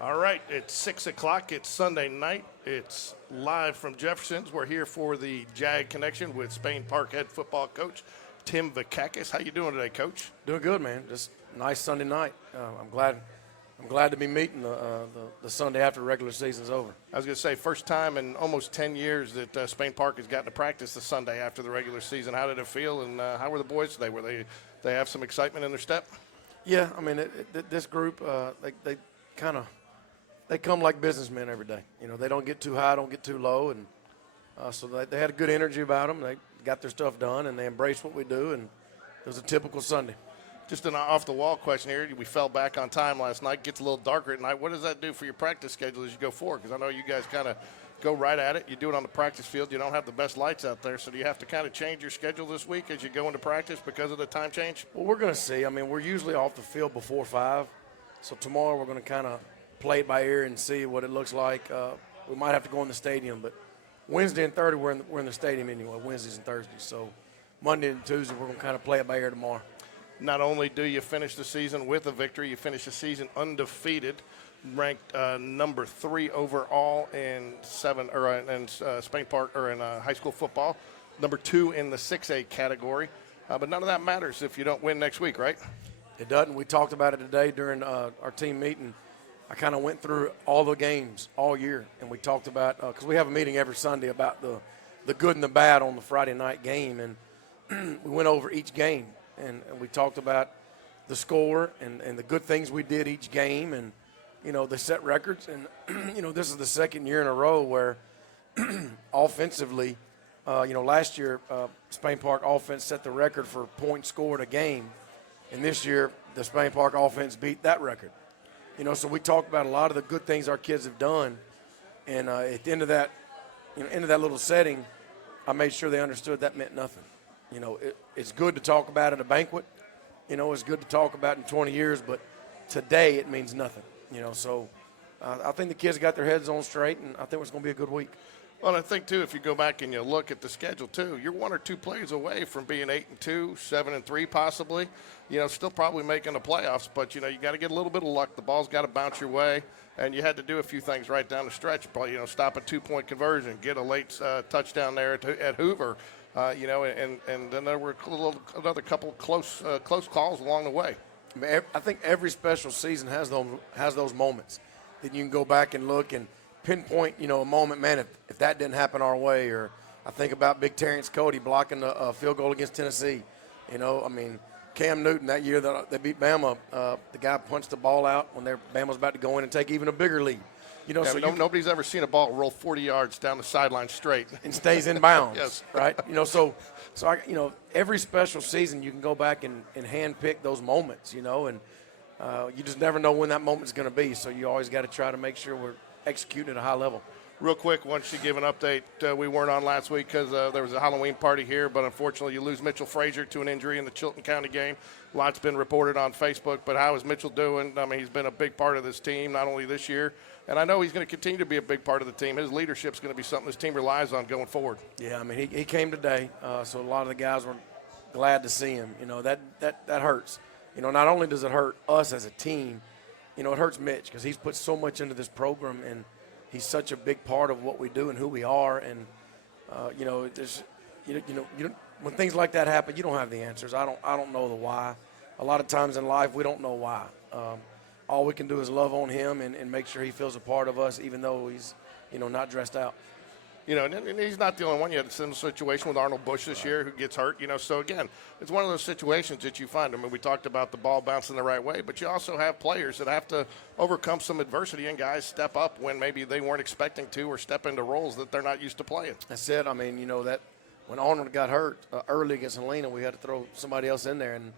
All right, it's 6 o'clock. It's Sunday night. It's live from Jeffersons. We're here for the JAG Connection with Spain Park head football coach Tim Vakakis. How you doing today, Coach? Doing good, man. Just nice Sunday night. I'm glad to be meeting the Sunday after the regular season's over. I was going to say, first time in almost 10 years that Spain Park has gotten to practice the Sunday after the regular season. How did it feel, and how were the boys today? Were they have some excitement in their step? Yeah, I mean, this group, they come like businessmen every day. They don't get too high, don't get too low, and so they had a good energy about them. They got their stuff done, and they embraced what we do, and it was a typical Sunday. Just an off-the-wall question here. We fell back on time last night. Gets a little darker at night. What does that do for your practice schedule as you go forward? Because I know you guys kind of go right at it. You do it on the practice field. You don't have the best lights out there, so do you have to kind of change your schedule this week as you go into practice because of the time change? Well, we're going to see. I mean, we're usually off the field before 5, so tomorrow we're going to kind of play it by ear and see what it looks like. We might have to go in the stadium, but Wednesday and Thursday we're in the stadium anyway, Wednesdays and Thursdays. So Monday and Tuesday we're going to kind of play it by ear tomorrow. Not only do you finish the season with a victory, you finish the season undefeated, ranked number 3 overall in Spain Park or in high school football, number 2 in the 6A category. But none of that matters if you don't win next week, right? It doesn't. We talked about it today during our team meeting. I kind of went through all the games all year, and we talked about because we have a meeting every Sunday about the good and the bad on the Friday night game, and we went over each game. And we talked about the score and the good things we did each game, and they set records. And this is the second year in a row where offensively, last year Spain Park offense set the record for points scored a game, and this year the Spain Park offense beat that record. So we talked about a lot of the good things our kids have done, and at the end of that, end of that little setting, I made sure they understood that meant nothing. It's good to talk about at a banquet. It's good to talk about in 20 years, but today it means nothing. So I think the kids got their heads on straight, and I think it's going to be a good week. Well, I think, too, if you go back and you look at the schedule, too, you're 1 or 2 plays away from being 8-2, 7-3 possibly. Still probably making the playoffs, but, you got to get a little bit of luck. The ball's got to bounce your way, and you had to do a few things right down the stretch. Probably, stop a 2-point conversion, get a late touchdown there at Hoover. And then there were another couple close calls along the way. I think every special season has those moments that you can go back and look and pinpoint, a moment, man, if that didn't happen our way. Or I think about Big Terrence Cody blocking the field goal against Tennessee. Cam Newton that year that they beat Bama, the guy punched the ball out when Bama was about to go in and take even a bigger lead. Nobody's ever seen a ball roll 40 yards down the sideline straight and stays in bounds. Yes. Right. Every special season you can go back and hand pick those moments. And you just never know when that moment's going to be. So you always got to try to make sure we're executing at a high level. Real quick, once you give an update, we weren't on last week because there was a Halloween party here, but unfortunately you lose Mitchell Frazier to an injury in the Chilton County game. A lot's been reported on Facebook, but how is Mitchell doing? I mean, he's been a big part of this team, not only this year, and I know he's going to continue to be a big part of the team. His leadership's going to be something this team relies on going forward. Yeah, I mean, he came today, so a lot of the guys were glad to see him. That hurts. Not only does it hurt us as a team, it hurts Mitch because he's put so much into this program, and he's such a big part of what we do and who we are. And when things like that happen, you don't have the answers. I don't know the why. A lot of times in life, we don't know why. All we can do is love on him and make sure he feels a part of us, even though he's not dressed out. And he's not the only one. You had a similar situation with Arnold Bush this year who gets hurt. So, again, it's one of those situations that you find. I mean, we talked about the ball bouncing the right way, but you also have players that have to overcome some adversity, and guys step up when maybe they weren't expecting to or step into roles that they're not used to playing. That's it. I mean, that when Arnold got hurt early against Helena, we had to throw somebody else in there. And,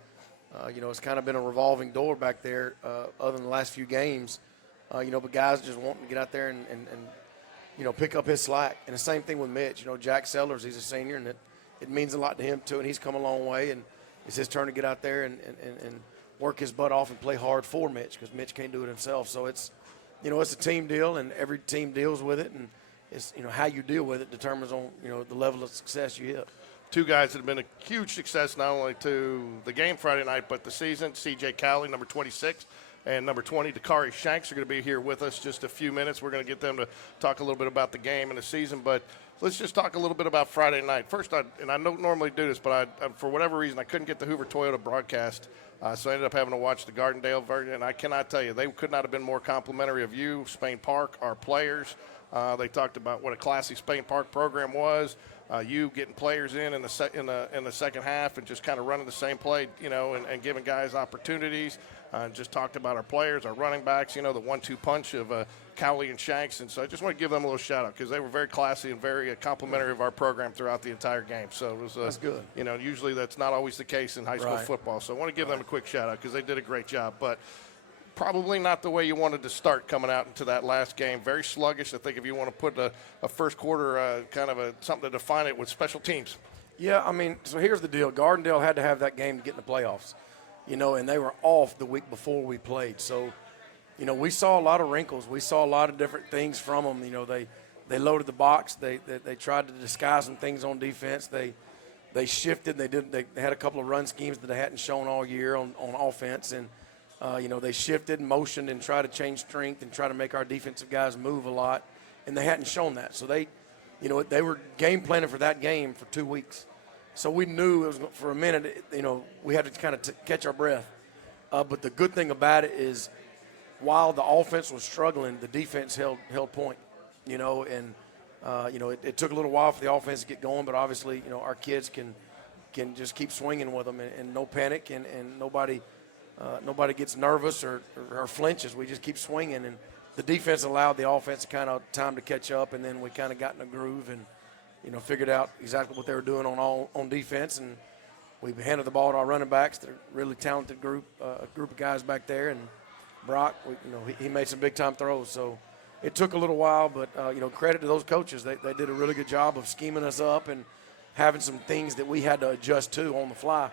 it's kind of been a revolving door back there other than the last few games. But guys just wanting to get out there and pick up his slack. And the same thing with Mitch. Jack Sellers, he's a senior, and it means a lot to him too, and he's come a long way. And it's his turn to get out there and work his butt off and play hard for Mitch because Mitch can't do it himself. So it's a team deal, and every team deals with it. And it's how you deal with it determines on the level of success you hit. 2 guys that have been a huge success not only to the game Friday night but the season. CJ Cowley, number 26, and number 20, Dakari Shanks, are going to be here with us just a few minutes. We're going to get them to talk a little bit about the game and the season, but let's just talk a little bit about Friday night. First, I don't normally do this, but for whatever reason, I couldn't get the Hoover Toyota broadcast, so I ended up having to watch the Gardendale version, and I cannot tell you, they could not have been more complimentary of you, Spain Park, our players. They talked about what a classy Spain Park program was. You getting players in the second half and just kind of running the same play, and giving guys opportunities. Just talked about our players, our running backs, the 1-2 punch of Cowley and Shanks. And so I just want to give them a little shout out because they were very classy and very complimentary of our program throughout the entire game. So it was, that's good. Usually that's not always the case in high school football. So I want to give them a quick shout out because they did a great job. But probably not the way you wanted to start coming out into that last game. Very sluggish. I think if you want to put a first quarter something to define it with special teams. Yeah, I mean, so here's the deal. Gardendale had to have that game to get in the playoffs, and they were off the week before we played. So, we saw a lot of wrinkles. We saw a lot of different things from them. They loaded the box. They tried to disguise some things on defense. They shifted. They had a couple of run schemes that they hadn't shown all year on offense. And, they shifted and motioned and tried to change strength and try to make our defensive guys move a lot. And they hadn't shown that. So they were game planning for that game for 2 weeks. So we knew it was for a minute, we had to kind of catch our breath. But the good thing about it is while the offense was struggling, the defense held point, and it took a little while for the offense to get going, but obviously, our kids can just keep swinging with them and no panic and nobody gets nervous or flinches. We just keep swinging, and the defense allowed the offense kind of time to catch up, and then we kind of got in a groove and figured out exactly what they were doing on defense, and we handed the ball to our running backs. They're a really talented group of guys back there, and Brock, he made some big time throws. So it took a little while, but credit to those coaches. They did a really good job of scheming us up and having some things that we had to adjust to on the fly.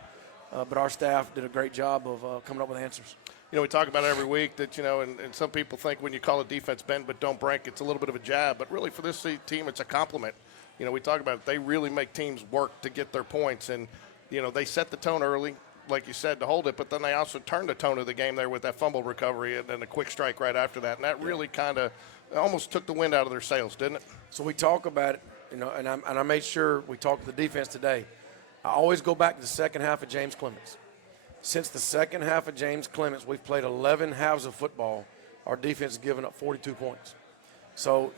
But our staff did a great job of coming up with answers. We talk about it every week that, and some people think when you call a defense bend but don't break, it's a little bit of a jab. But really for this team, it's a compliment. We talk about it. They really make teams work to get their points. And, they set the tone early, like you said, to hold it. But then they also turned the tone of the game there with that fumble recovery and then a quick strike right after that. And that really kind of almost took the wind out of their sails, didn't it? So we talk about it, and I made sure we talked to the defense today. I always go back to the second half of James Clements. Since the second half of James Clements, we've played 11 halves of football. Our defense has given up 42 points. So,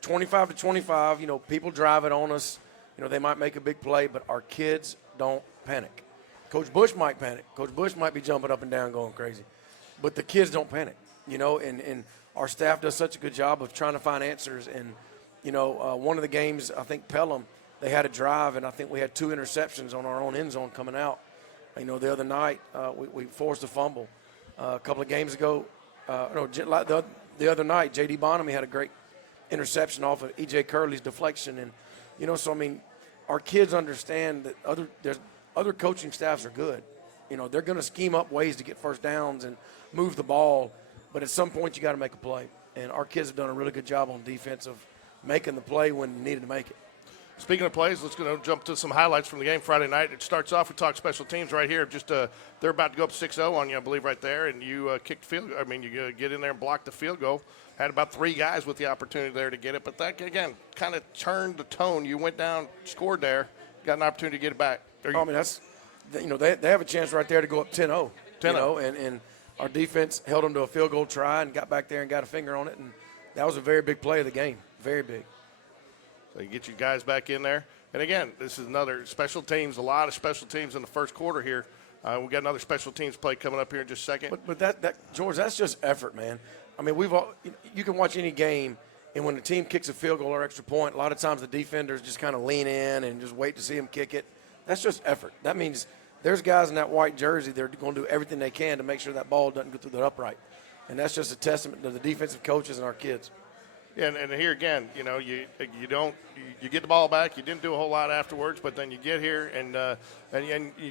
25 to 25, people drive it on us. They might make a big play, but our kids don't panic. Coach Bush might panic. Coach Bush might be jumping up and down going crazy. But the kids don't panic, and our staff does such a good job of trying to find answers. And, one of the games, I think Pelham, they had a drive, and I think we had 2 interceptions on our own end zone coming out. The other night, we forced a fumble. A couple of games ago, the other night, J.D. Bonham had a great interception off of E.J. Curley's deflection. And, so, I mean, our kids understand that other coaching staffs are good. They're going to scheme up ways to get first downs and move the ball. But at some point, you got to make a play. And our kids have done a really good job on defense of making the play when needed to make it. Speaking of plays, let's jump to some highlights from the game Friday night. It starts off, we talk special teams right here. Just they're about to go up 6-0 on you, I believe, right there, and you kicked field. I mean, you get in there and block the field goal. Had about 3 guys with the opportunity there to get it, but that again kind of turned the tone. You went down, scored there, got an opportunity to get it back. I mean, that's they have a chance right there to go up 10-0. 10-0, and our defense held them to a field goal try and got back there and got a finger on it, and that was a very big play of the game, very big. So you get your guys back in there. And, again, this is another special teams, a lot of special teams in the first quarter here. We got another special teams play coming up here in just a second. But that George, that's just effort, man. I mean, you can watch any game, and when the team kicks a field goal or extra point, a lot of times the defenders just kind of lean in and just wait to see them kick it. That's just effort. That means there's guys in that white jersey that are going to do everything they can to make sure that ball doesn't go through the upright. And that's just a testament to the defensive coaches and our kids. Yeah, and here again, you get the ball back. You didn't do a whole lot afterwards, but then you get here and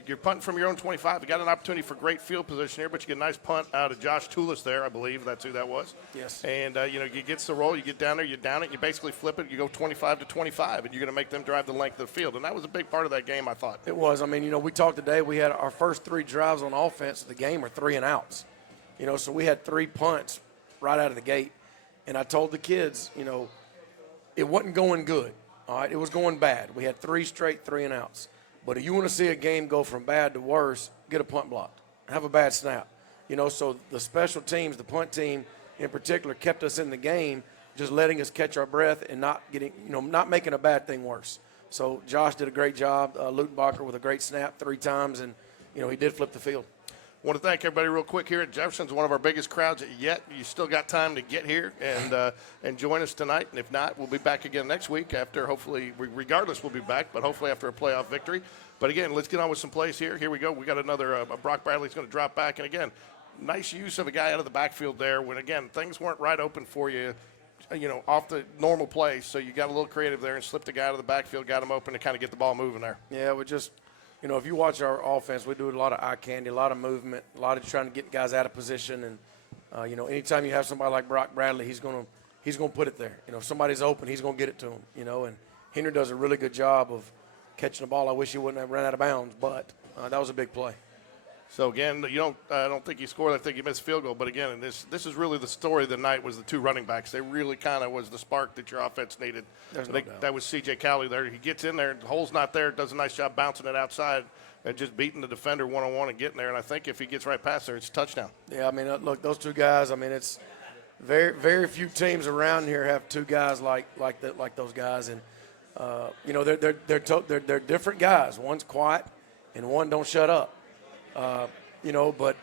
you're punting from your own 25. You got an opportunity for great field position here, but you get a nice punt out of Josh Toulis there, I believe that's who that was. Yes. And you get the roll, you get down there, you down it, you basically flip it, you go 25 to 25, and you're going to make them drive the length of the field, and that was a big part of that game, I thought. It was. I mean, we talked today. We had our first 3 drives on offense of the game were 3 and outs. So we had 3 punts right out of the gate. And I told the kids, it wasn't going good, all right? It was going bad. We had 3 straight 3-and-outs. But if you want to see a game go from bad to worse, get a punt blocked. Have a bad snap. So the special teams, the punt team in particular, kept us in the game, just letting us catch our breath and not making a bad thing worse. So Josh did a great job. Lutenbacher with a great snap 3 times, and, he did flip the field. I want to thank everybody real quick here at Jeffersons, one of our biggest crowds yet. You still got time to get here and join us tonight. And if not, we'll be back again next week after, hopefully, regardless, we'll be back, but hopefully after a playoff victory. But again, let's get on with some plays here. Here we go. We got another Brock Bradley's going to drop back. And again, nice use of a guy out of the backfield there when, again, things weren't right open for you, off the normal play. So you got a little creative there and slipped the guy out of the backfield, got him open to kind of get the ball moving there. Yeah, we just – if you watch our offense, we do a lot of eye candy, a lot of movement, a lot of trying to get guys out of position. And, anytime you have somebody like Brock Bradley, he's going to put it there. If somebody's open, he's going to get it to him, And Henry does a really good job of catching the ball. I wish he wouldn't have run out of bounds, but that was a big play. So, again, I don't think he scored. I think he missed a field goal. But, again, this is really the story of the night was the 2 running backs. They really kind of was the spark that your offense needed. There's no doubt. That was CJ Cowley there. He gets in there. The hole's not there. Does a nice job bouncing it outside and just beating the defender one-on-one and getting there. And I think if he gets right past there, it's a touchdown. Yeah, look, those 2 guys, it's very, very few teams around here have 2 guys like those guys. And, they're different guys. One's quiet and one don't shut up. But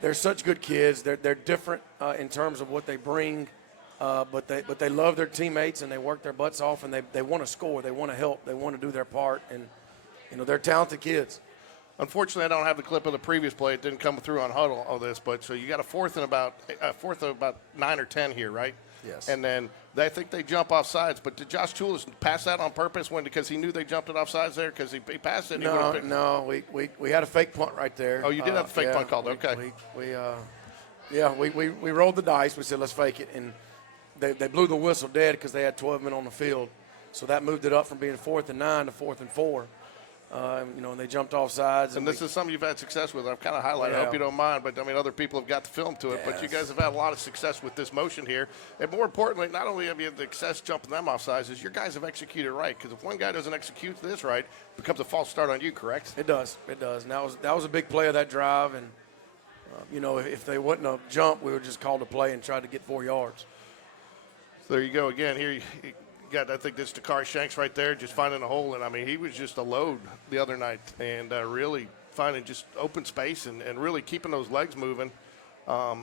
they're such good kids. They're different in terms of what they bring, but they love their teammates and they work their butts off and they want to score. They want to help. They want to do their part, and they're talented kids. Unfortunately, I don't have the clip of the previous play. It didn't come through on huddle all this, but so you got a fourth of about 9 or 10 here, right? Yes. And then I think they jump off sides. But did Josh Toulis pass that on purpose because he knew they jumped it off sides there? Because he passed it. And No. We had a fake punt right there. Oh, you did have a fake punt called. Okay. We rolled the dice. We said let's fake it, and they blew the whistle dead because they had 12 men on the field. So that moved it up from being 4th and 9 to 4th and 4. And they jumped off sides. And this is something you've had success with. I've kind of highlighted. I hope you don't mind, but other people have got the film to it. Yes. But you guys have had a lot of success with this motion here. And more importantly, not only have you had the success jumping them off sides, is your guys have executed right. Because if one guy doesn't execute this right, it becomes a false start on you, correct? It does. And that was a big play of that drive. And, if they wouldn't have jumped, we would just call the play and try to get 4 yards. So there you go again. Here you got, I think this Dakari Shanks right there, just finding a hole. And, he was just a load the other night and really finding just open space and really keeping those legs moving, there's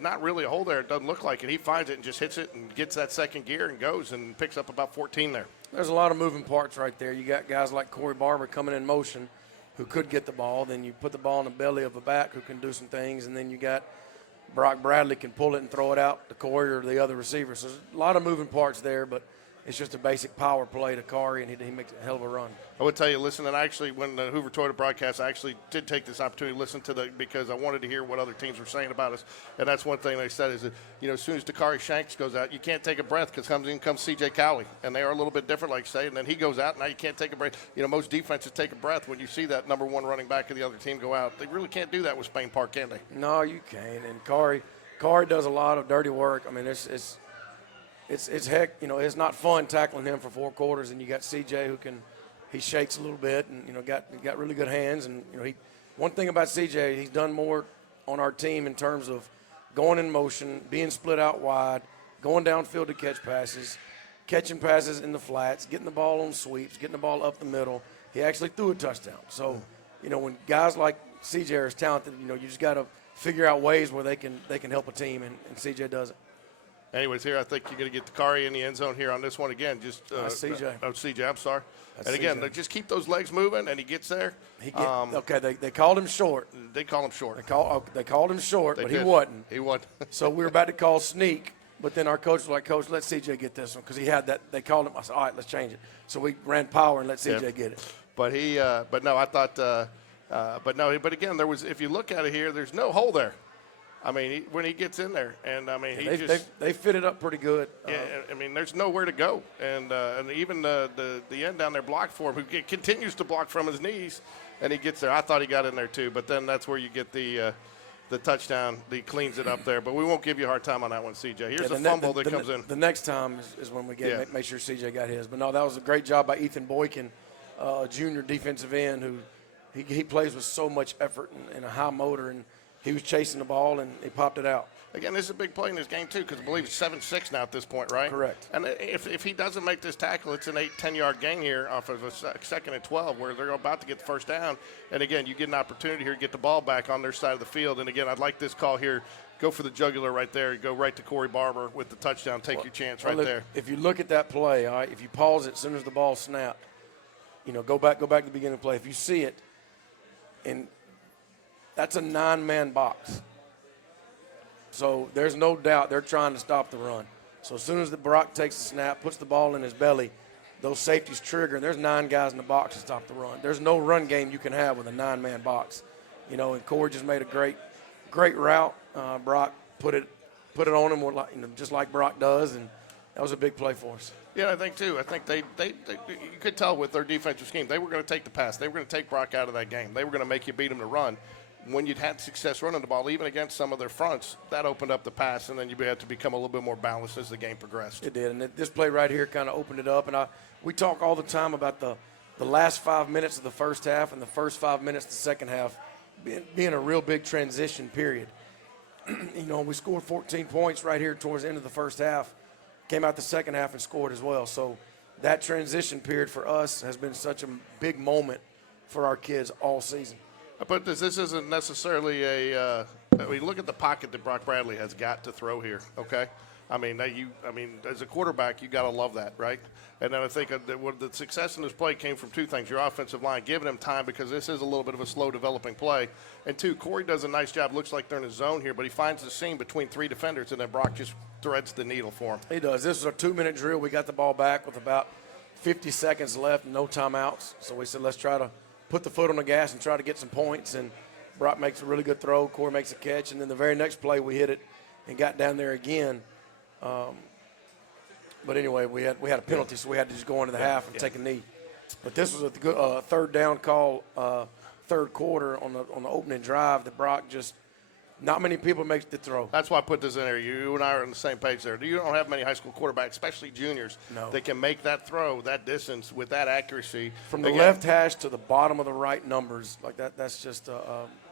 not really a hole there. It doesn't look like it. He finds it and just hits it and gets that second gear and goes and picks up about 14 there. There's a lot of moving parts right there. You got guys like Corey Barber coming in motion who could get the ball. Then you put the ball in the belly of a back who can do some things. And then you got Brock Bradley can pull it and throw it out to Corey or the other receiver. So there's a lot of moving parts there, but it's just a basic power play to Corey, and he makes a hell of a run. I would tell you, listen, and actually when the Hoover Toyota broadcast, I actually did take this opportunity to listen to because I wanted to hear what other teams were saying about us. And that's one thing they said is that, as soon as Dakari Shanks goes out, you can't take a breath because in comes CJ Cowley. And they are a little bit different, like you say, and then he goes out, and now you can't take a breath. Most defenses take a breath when you see that number 1 running back of the other team go out. They really can't do that with Spain Park, can they? No, you can't. And Corey does a lot of dirty work. It's heck, it's not fun tackling him for 4 quarters, and you got CJ he shakes a little bit and, got really good hands. And, one thing about CJ, he's done more on our team in terms of going in motion, being split out wide, going downfield to catch passes, catching passes in the flats, getting the ball on sweeps, getting the ball up the middle. He actually threw a touchdown. So, when guys like CJ are as talented, you just got to figure out ways where they can help a team, and CJ does it. Anyways, here I think you're going to get Dakari in the end zone here on this one again. Just CJ. CJ. I'm sorry. That's and again, CJ. Just keep those legs moving, and he gets there. They called him short. They call him short. They called him short, but did. he wasn't. He wasn't. So we were about to call sneak, but then our coach was like, "Coach, let CJ get this one," because he had that. They called him. I said, "All right, let's change it." So we ran power and let CJ get it. But I thought, but again, there was. If you look at it here, there's no hole there. When he gets in there, and they fit it up pretty good. Yeah, there's nowhere to go, and even the end down there blocked for him, who continues to block from his knees, and he gets there. I thought he got in there too, but then that's where you get the touchdown. He cleans it up there, but we won't give you a hard time on that one, CJ. Here's a fumble that comes in. The next time is when we make sure CJ got his. But no, that was a great job by Ethan Boykin, a junior defensive end who he plays with so much effort and a high motor, and he was chasing the ball and he popped it out. Again, this is a big play in this game, too, because I believe it's 7-6 now at this point, right? Correct. And if he doesn't make this tackle, it's an 8-10-yard gain here off of a second and 12 where they're about to get the first down. And, again, you get an opportunity here to get the ball back on their side of the field. And, again, I'd like this call here. Go for the jugular right there. Go right to Corey Barber with the touchdown. Take your chance right there. If you look at that play, all right, if you pause it as soon as the ball snapped, go back to the beginning of the play. If you see it, and that's a 9-man box. So there's no doubt they're trying to stop the run. So as soon as Brock takes the snap, puts the ball in his belly, those safeties trigger, and there's 9 guys in the box to stop the run. There's no run game you can have with a 9-man box. And Corey just made a great route. Brock put it on him just like Brock does, and that was a big play for us. Yeah, I think too. I think they you could tell with their defensive scheme, they were going to take the pass. They were going to take Brock out of that game. They were going to make you beat him to run. When you'd had success running the ball, even against some of their fronts, that opened up the pass, and then you had to become a little bit more balanced as the game progressed. It did, and this play right here kind of opened it up. And we talk all the time about the last 5 minutes of the first half and the first 5 minutes of the second half being a real big transition period. We scored 14 points right here towards the end of the first half, came out the second half and scored as well. So that transition period for us has been such a big moment for our kids all season. But this isn't necessarily look at the pocket that Brock Bradley has got to throw here, okay? As a quarterback, you got to love that, right? And then I think that the success in this play came from 2 things. Your offensive line giving him time because this is a little bit of a slow developing play. And 2, Corey does a nice job. Looks like they're in a zone here, but he finds the seam between 3 defenders, and then Brock just threads the needle for him. He does. This is a 2-minute drill. We got the ball back with about 50 seconds left, no timeouts. So we said, let's try to put the foot on the gas and try to get some points. And Brock makes a really good throw. Corey makes a catch. And then the very next play, we hit it and got down there again. But anyway, we had a penalty, so we had to just go into the half and take a knee. But this was a good third down call, third quarter on the opening drive that Brock just – not many people make the throw. That's why I put this in there. You and I are on the same page there. You don't have many high school quarterbacks, especially juniors, that can make that throw, that distance with that accuracy. From the left hash to the bottom of the right numbers, like that. That's just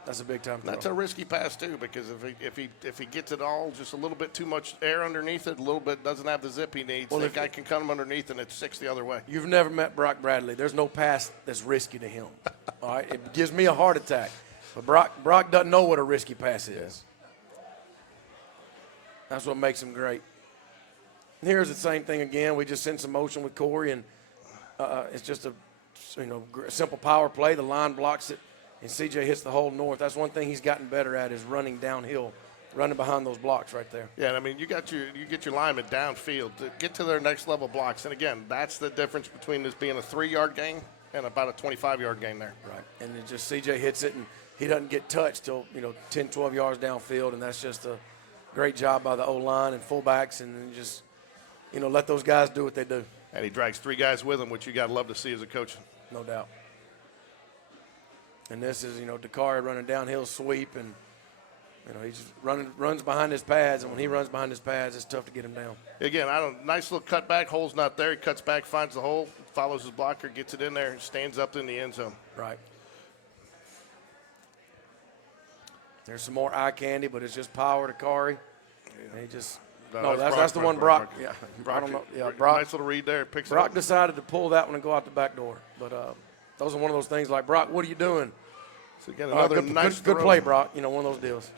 that's a big time throw. That's a risky pass too, because if he gets it all just a little bit too much air underneath it, a little bit doesn't have the zip he needs. Well, that guy can come underneath and it's 6 the other way. You've never met Brock Bradley. There's no pass that's risky to him. All right, it gives me a heart attack. But Brock doesn't know what a risky pass is. That's what makes him great. And here's the same thing again. We just sent some motion with Corey, and it's just a simple power play. The line blocks it, and CJ hits the hole north. That's one thing he's gotten better at is running downhill, running behind those blocks right there. Yeah, you get your linemen downfield to get to their next level blocks. And again, that's the difference between this being a 3-yard gain and about a 25-yard gain there. Right, and it just CJ hits it, and he doesn't get touched till 10, 12 yards downfield, and that's just a great job by the O-line and fullbacks, and then just, let those guys do what they do. And he drags 3 guys with him, which you got to love to see as a coach. No doubt. And this is, Dakari running downhill sweep, and, he just runs behind his pads, and when he runs behind his pads, it's tough to get him down. Again, nice little cutback. Hole's not there. He cuts back, finds the hole, follows his blocker, gets it in there, and stands up in the end zone. Right. There's some more eye candy, but it's just power to Dakari. And he just that's the one Brock. Yeah, Brock, I don't know. Yeah, Brock. Nice little read there. Picks Brock it up. decided to pull that one and go out the back door. But those are one of those things like, Brock, what are you doing? So again, another good play, Brock. One of those deals.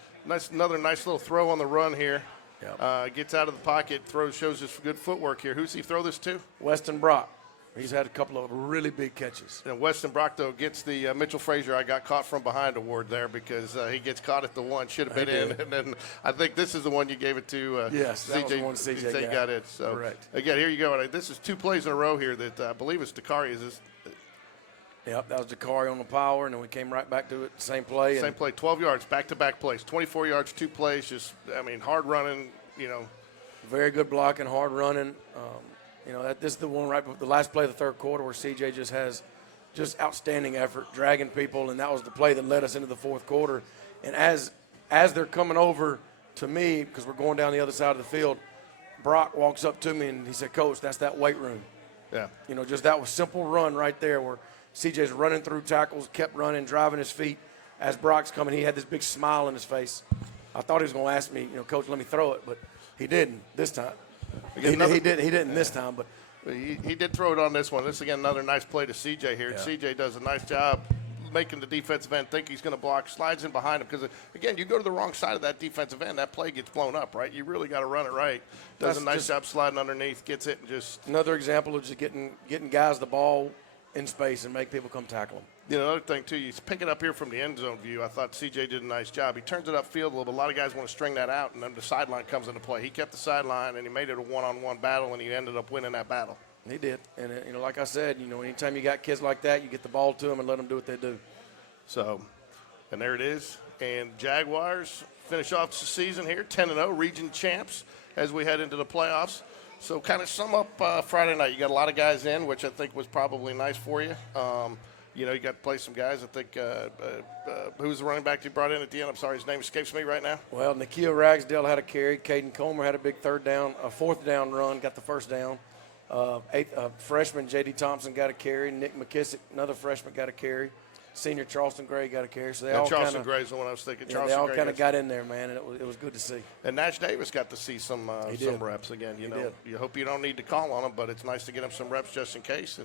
Another nice little throw on the run here. Yep. Gets out of the pocket, shows his good footwork here. Who's he throw this to? Weston Brock. He's had a couple of really big catches. And Weston Brock, though, gets the Mitchell Frazier I got caught from behind award there because he gets caught at the one, should have been in. And then I think this is the one you gave it to yes, that CJ. was the one CJ got it. So, correct. Again, here you go. This is 2 plays in a row here that I believe it's Dakari. Yep, that was Dakari on the power, and then we came right back to it, same play. Same play, 12 yards, back-to-back plays, 24 yards, 2 plays, hard running, Very good blocking, hard running. This is the one right before the last play of the third quarter where CJ just has just outstanding effort, dragging people, and that was the play that led us into the fourth quarter. And as they're coming over to me, because we're going down the other side of the field, Brock walks up to me and he said, "Coach, that's that weight room." Yeah. You know, just that was simple run right there where CJ's running through tackles, kept running, driving his feet. As Brock's coming, he had this big smile on his face. I thought he was going to ask me, you know, "Coach, let me throw it," but he didn't this time. He didn't this time, but he did throw it on this one. This, again, another nice play to CJ here. Yeah. CJ does a nice job making the defensive end think he's going to block, slides in behind him. Because, again, you go to the wrong side of that defensive end, that play gets blown up, right? You really got to run it right. Does a nice job sliding underneath, gets it, and just. Another example of just getting guys the ball in space and make people come tackle him. You know, another thing, too, you pick it up here from the end zone view. I thought CJ did a nice job. He turns it upfield a little bit. A lot of guys want to string that out, and then the sideline comes into play. He kept the sideline, and he made it a one-on-one battle, and he ended up winning that battle. He did. And, you know, like I said, you know, anytime you got kids like that, you get the ball to them and let them do what they do. So, and there it is. And Jaguars finish off the season here, 10-0, region champs as we head into the playoffs. So kind of sum up Friday night. You got a lot of guys in, which I think was probably nice for you. You know, you got to play some guys. I think who's the running back you brought in at the end? I'm sorry, his name escapes me right now. Well, Nikhil Ragsdale had a carry. Caden Comer had a big fourth down run, got the first down. Freshman J.D. Thompson got a carry. Nick McKissick, another freshman, got a carry. Senior Charleston Gray got a carry. So they all Charleston Gray's the one I was thinking. Yeah, they all kind of got in there, man, and it was good to see. And Nash Davis got to see some reps again. You know, you hope you don't need to call on him, but it's nice to get him some reps just in case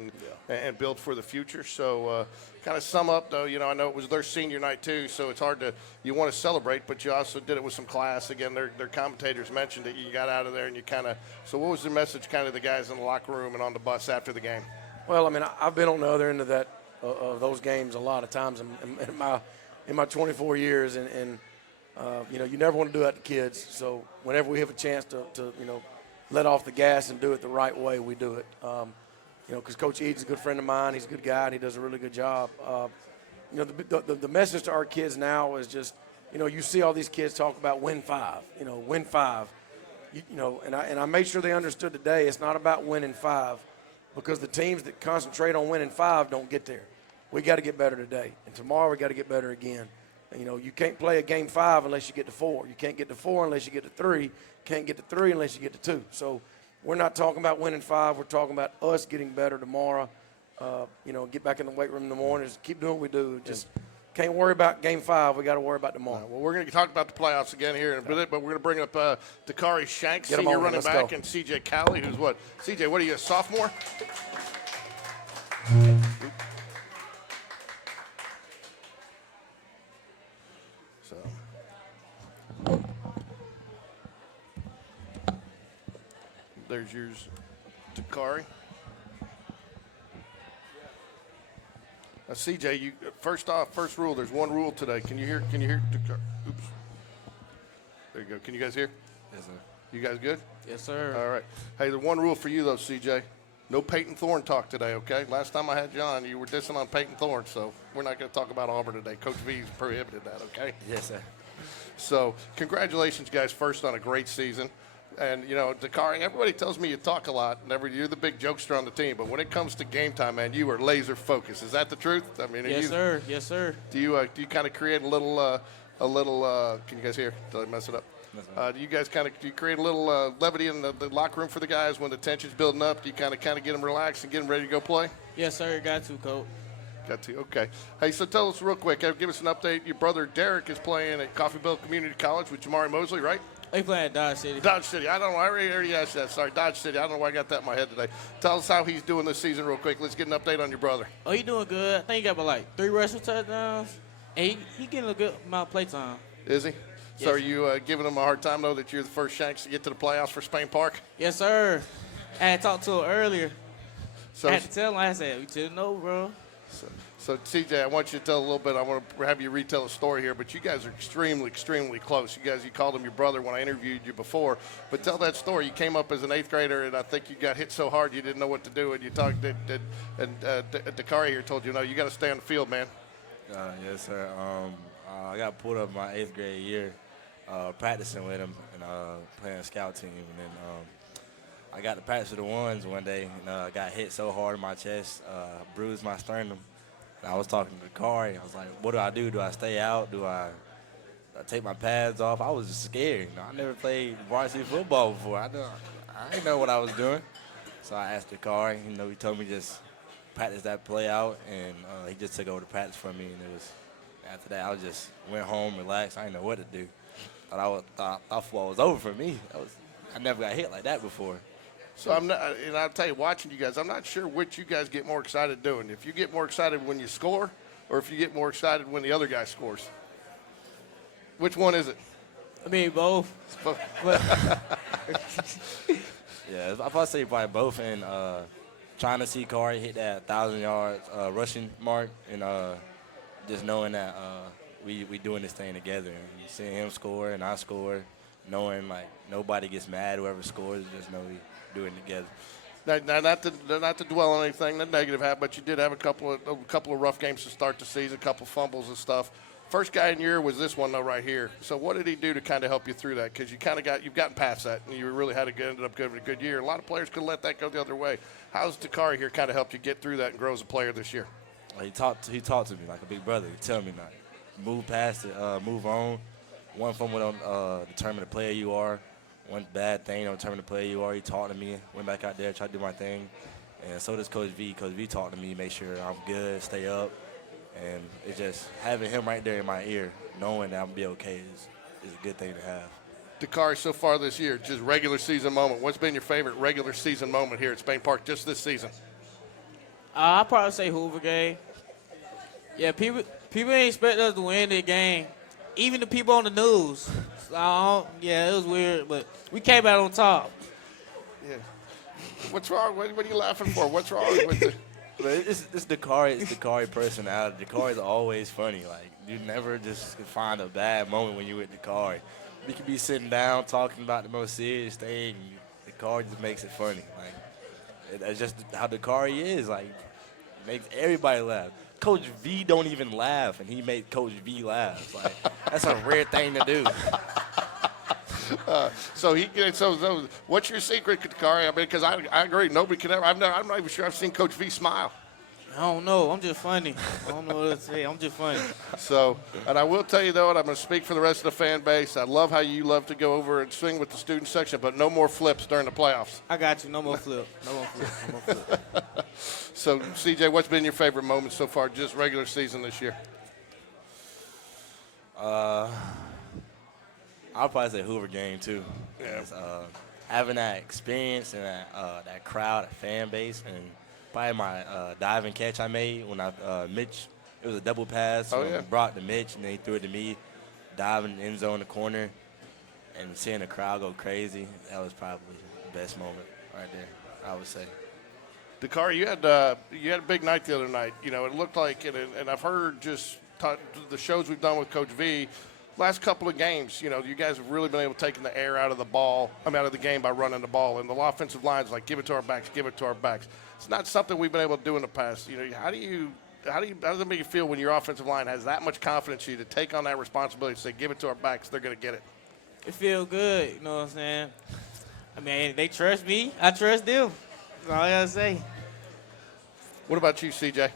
and build for the future. So kind of sum up, though, you know, I know it was their senior night too, so it's hard to – you want to celebrate, but you also did it with some class. Again, their commentators mentioned that you got out of there and you kind of – so what was the message kind of the guys in the locker room and on the bus after the game? Well, I mean, I've been on the other end of that of those games a lot of times in my 24 years, and you know, you never want to do that to kids. So whenever we have a chance to you know, let off the gas and do it the right way, we do it. You know, because Coach Eads is a good friend of mine. He's a good guy, and he does a really good job. You know, the message to our kids now is just, you know, you see all these kids talk about win 5. You know, win 5. You know, and I made sure they understood today it's not about winning 5. Because the teams that concentrate on winning 5 don't get there. We got to get better today. And tomorrow we got to get better again. And, you know, you can't play a game 5 unless you get to 4. You can't get to 4 unless you get to 3. Can't get to 3 unless you get to 2. So we're not talking about winning 5. We're talking about us getting better tomorrow. You know, get back in the weight room in the morning. Just keep doing what we do. Just can't worry about game 5. We got to worry about tomorrow. Well, we're going to talk about the playoffs again here in a minute, but we're going to bring up Dakari Shanks, senior running back, and CJ Cowley, who's what? CJ, what are you, a sophomore? So there's yours, Dakari. CJ, you first rule. There's one rule today. Can you hear? Dakari? Oops. There you go. Can you guys hear? Yes, sir. You guys good? Yes, sir. All right. Hey, the one rule for you though, CJ. No Peyton Thorne talk today, okay? Last time I had John, you were dissing on Peyton Thorne, so we're not going to talk about Auburn today. Coach V's prohibited that, okay? Yes, sir. So congratulations, guys, first on a great season. And, you know, Dakari, everybody tells me you talk a lot, and you're the big jokester on the team. But when it comes to game time, man, you are laser focused. Is that the truth? I mean, Yes, sir. Yes, sir. Do you kind of create a little? Can you guys hear? Did I mess it up? Do you guys do you create a little levity in the locker room for the guys when the tension's building up? Do you kind of get them relaxed and get them ready to go play? Yes, sir. Got to, Coach. Got to. Okay. Hey, so tell us real quick. Give us an update. Your brother Derek is playing at Coffeyville Community College with Jamari Mosley, right? They playing at Dodge City. Dodge City. I don't know. I already asked that. Sorry, Dodge City. I don't know why I got that in my head today. Tell us how he's doing this season real quick. Let's get an update on your brother. Oh, he doing good. I think he got about like 3 rushing touchdowns. And he getting a good amount of play time. Is he? Yes, so are you giving him a hard time, though, that you're the first Shanks to get to the playoffs for Spain Park? Yes, sir. I had talked to him earlier. So I had to tell him. I said, "We didn't know, bro." So, CJ, I want you to tell a little bit. I want to have you retell a story here, but you guys are extremely, extremely close. You called him your brother when I interviewed you before. But tell that story. You came up as an 8th grader, and I think you got hit so hard you didn't know what to do, and you talked. And Dakari here told you, no, you got to stay on the field, man. Yes, sir. I got pulled up my 8th grade year, practicing with him and playing scout team, and then I got to practice with the ones one day, and got hit so hard in my chest, bruised my sternum. And I was talking to Dakari. I was like, what do I do? Do I stay out? Do I take my pads off? I was just scared. I never played varsity football before. I didn't know what I was doing. So I asked Dakari. He told me just practice that play out, and he just took over the practice for me. And it was after that, I just went home, relaxed. I didn't know what to do. Thought football was over for me. I never got hit like that before. So I'm not, and I'll tell you, watching you guys, I'm not sure which you guys get more excited doing. If you get more excited when you score, or if you get more excited when the other guy scores. Which one is it? I mean, both. But Yeah, I'll probably say probably both. And trying to see Kari hit that 1,000 yards rushing mark, and just knowing that we doing this thing together, and seeing him score and I score, knowing like nobody gets mad whoever scores, just know we do it together. Now, not to dwell on anything that negative happened, but you did have a couple of rough games to start the season, a couple fumbles and stuff. First guy in your year was this one though, right here. So what did he do to kind of help you through that? Because you've gotten past that, and you really ended up having a good year. A lot of players could let that go the other way. How's Dakari here kind of helped you get through that and grow as a player this year? He talked to me like a big brother. He tell me like, move past it, move on. One fumble don't determine the player you are. One bad thing don't determine the player you are. He talked to me, went back out there, tried to do my thing. And so does Coach V. Coach V talked to me, make sure I'm good, stay up. And it's just having him right there in my ear, knowing that I'm going to be okay is a good thing to have. Dakari, so far this year, just regular season moment. What's been your favorite regular season moment here at Spain Park just this season? I'll probably say Hoover game. Yeah, people ain't expect us to win the game. Even the people on the news. So, yeah, it was weird, but we came out on top. Yeah. What's wrong? What are you laughing for? What's wrong with it? It's Dakari personality. Dakari's always funny. Like, you never just can find a bad moment when you're with Dakari. We could be sitting down talking about the most serious thing. Dakari just makes it funny. Like, that's just how Dakari is. Like, makes everybody laugh. Coach V don't even laugh, and he made Coach V laugh. Like, that's a rare thing to do. So what's your secret, Dakari? I mean, because I agree, nobody can ever. I'm not even sure I've seen Coach V smile. I don't know. I'm just funny. I don't know what to say. I'm just funny. So, and I will tell you, though, and I'm going to speak for the rest of the fan base, I love how you love to go over and swing with the student section, but no more flips during the playoffs. I got you. No more flip. No more flip. No more flip. So, CJ, what's been your favorite moment so far, just regular season this year? I'll probably say Hoover game, too. Yeah. Having that experience and that crowd, that fan base, and probably my diving catch I made when Mitch, it was a double pass. Oh, yeah. Brought to Mitch, and then he threw it to me, diving in the end zone in the corner, and seeing the crowd go crazy. That was probably the best moment right there, I would say. Dakari, you had a big night the other night. You know, it looked like, and I've heard just the shows we've done with Coach V, last couple of games, you know, you guys have really been able to take the air out of the game by running the ball. And the offensive line's like, give it to our backs, give it to our backs. It's not something we've been able to do in the past. You know, how does it make you feel when your offensive line has that much confidence in you to take on that responsibility and say, give it to our backs, they're going to get it? It feels good. You know what I'm saying? I mean, they trust me. I trust them. That's all I got to say. What about you, CJ? Yeah,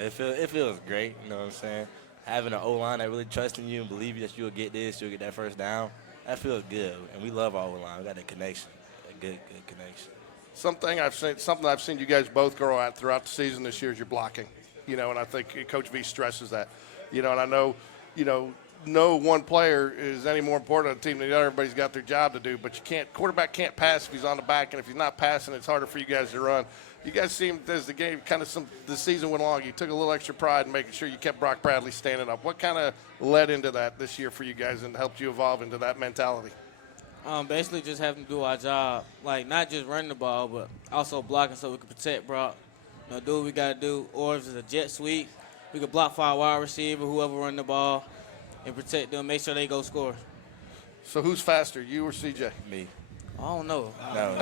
it feels great, you know what I'm saying? Having an O-line that really trusts in you and believe that you'll get this, you'll get that first down, that feels good. And we love our O-line. We got that connection, that good connection. Something I've seen you guys both grow at throughout the season this year is your blocking. You know, and I think Coach V stresses that. You know, and I know, you know, no one player is any more important on the team than the other. Everybody's got their job to do, but quarterback can't pass if he's on the back, and if he's not passing, it's harder for you guys to run. You guys seemed, as the season went along, you took a little extra pride in making sure you kept Brock Bradley standing up. What kind of led into that this year for you guys and helped you evolve into that mentality? Basically just having to do our job, like not just running the ball, but also blocking so we can protect Brock. You know, do what we got to do. Or if it's a jet sweep, we can block for our wide receiver, whoever run the ball, and protect them, make sure they go score. So who's faster, you or CJ? Me. I don't know. No,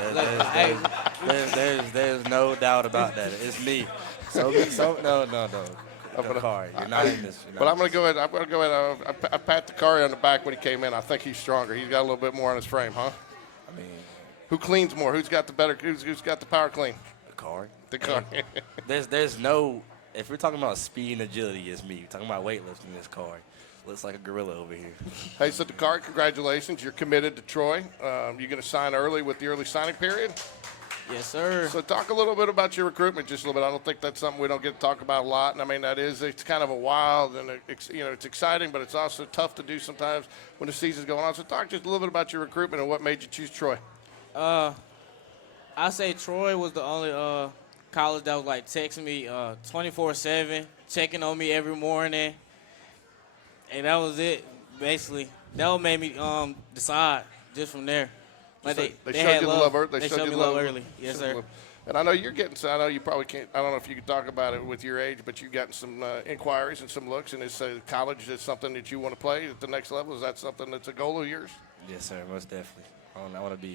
there's no doubt about that. It's me. No. Dakari, you're not in this. But I'm going to go ahead. I pat Dakari on the back when he came in. I think he's stronger. He's got a little bit more on his frame, huh? I mean, who cleans more? Who's got the power clean? Dakari. Dakari. There's no if we're talking about speed and agility, it's me. We're talking about weightlifting in this car. Looks like a gorilla over here. Hey, so Dakari, congratulations. You're committed to Troy. You're going to sign early with the early signing period. Yes, sir. So talk a little bit about your recruitment, just a little bit. I don't think that's something we don't get to talk about a lot. And I mean, it's kind of a wild and it's exciting, but it's also tough to do sometimes when the season's going on. So talk just a little bit about your recruitment and what made you choose Troy. I say Troy was the only college that was like texting me 24/7, checking on me every morning, and that was it. Basically, that what made me decide just from there. Like they they showed had you the love. love. They showed me love early. Yes, sir. And I know you're getting. I know you probably can't. I don't know if you can talk about it with your age, but you've gotten some inquiries and some looks. And is college is something that you want to play at the next level? Is that something that's a goal of yours? Yes, sir, most definitely. I want to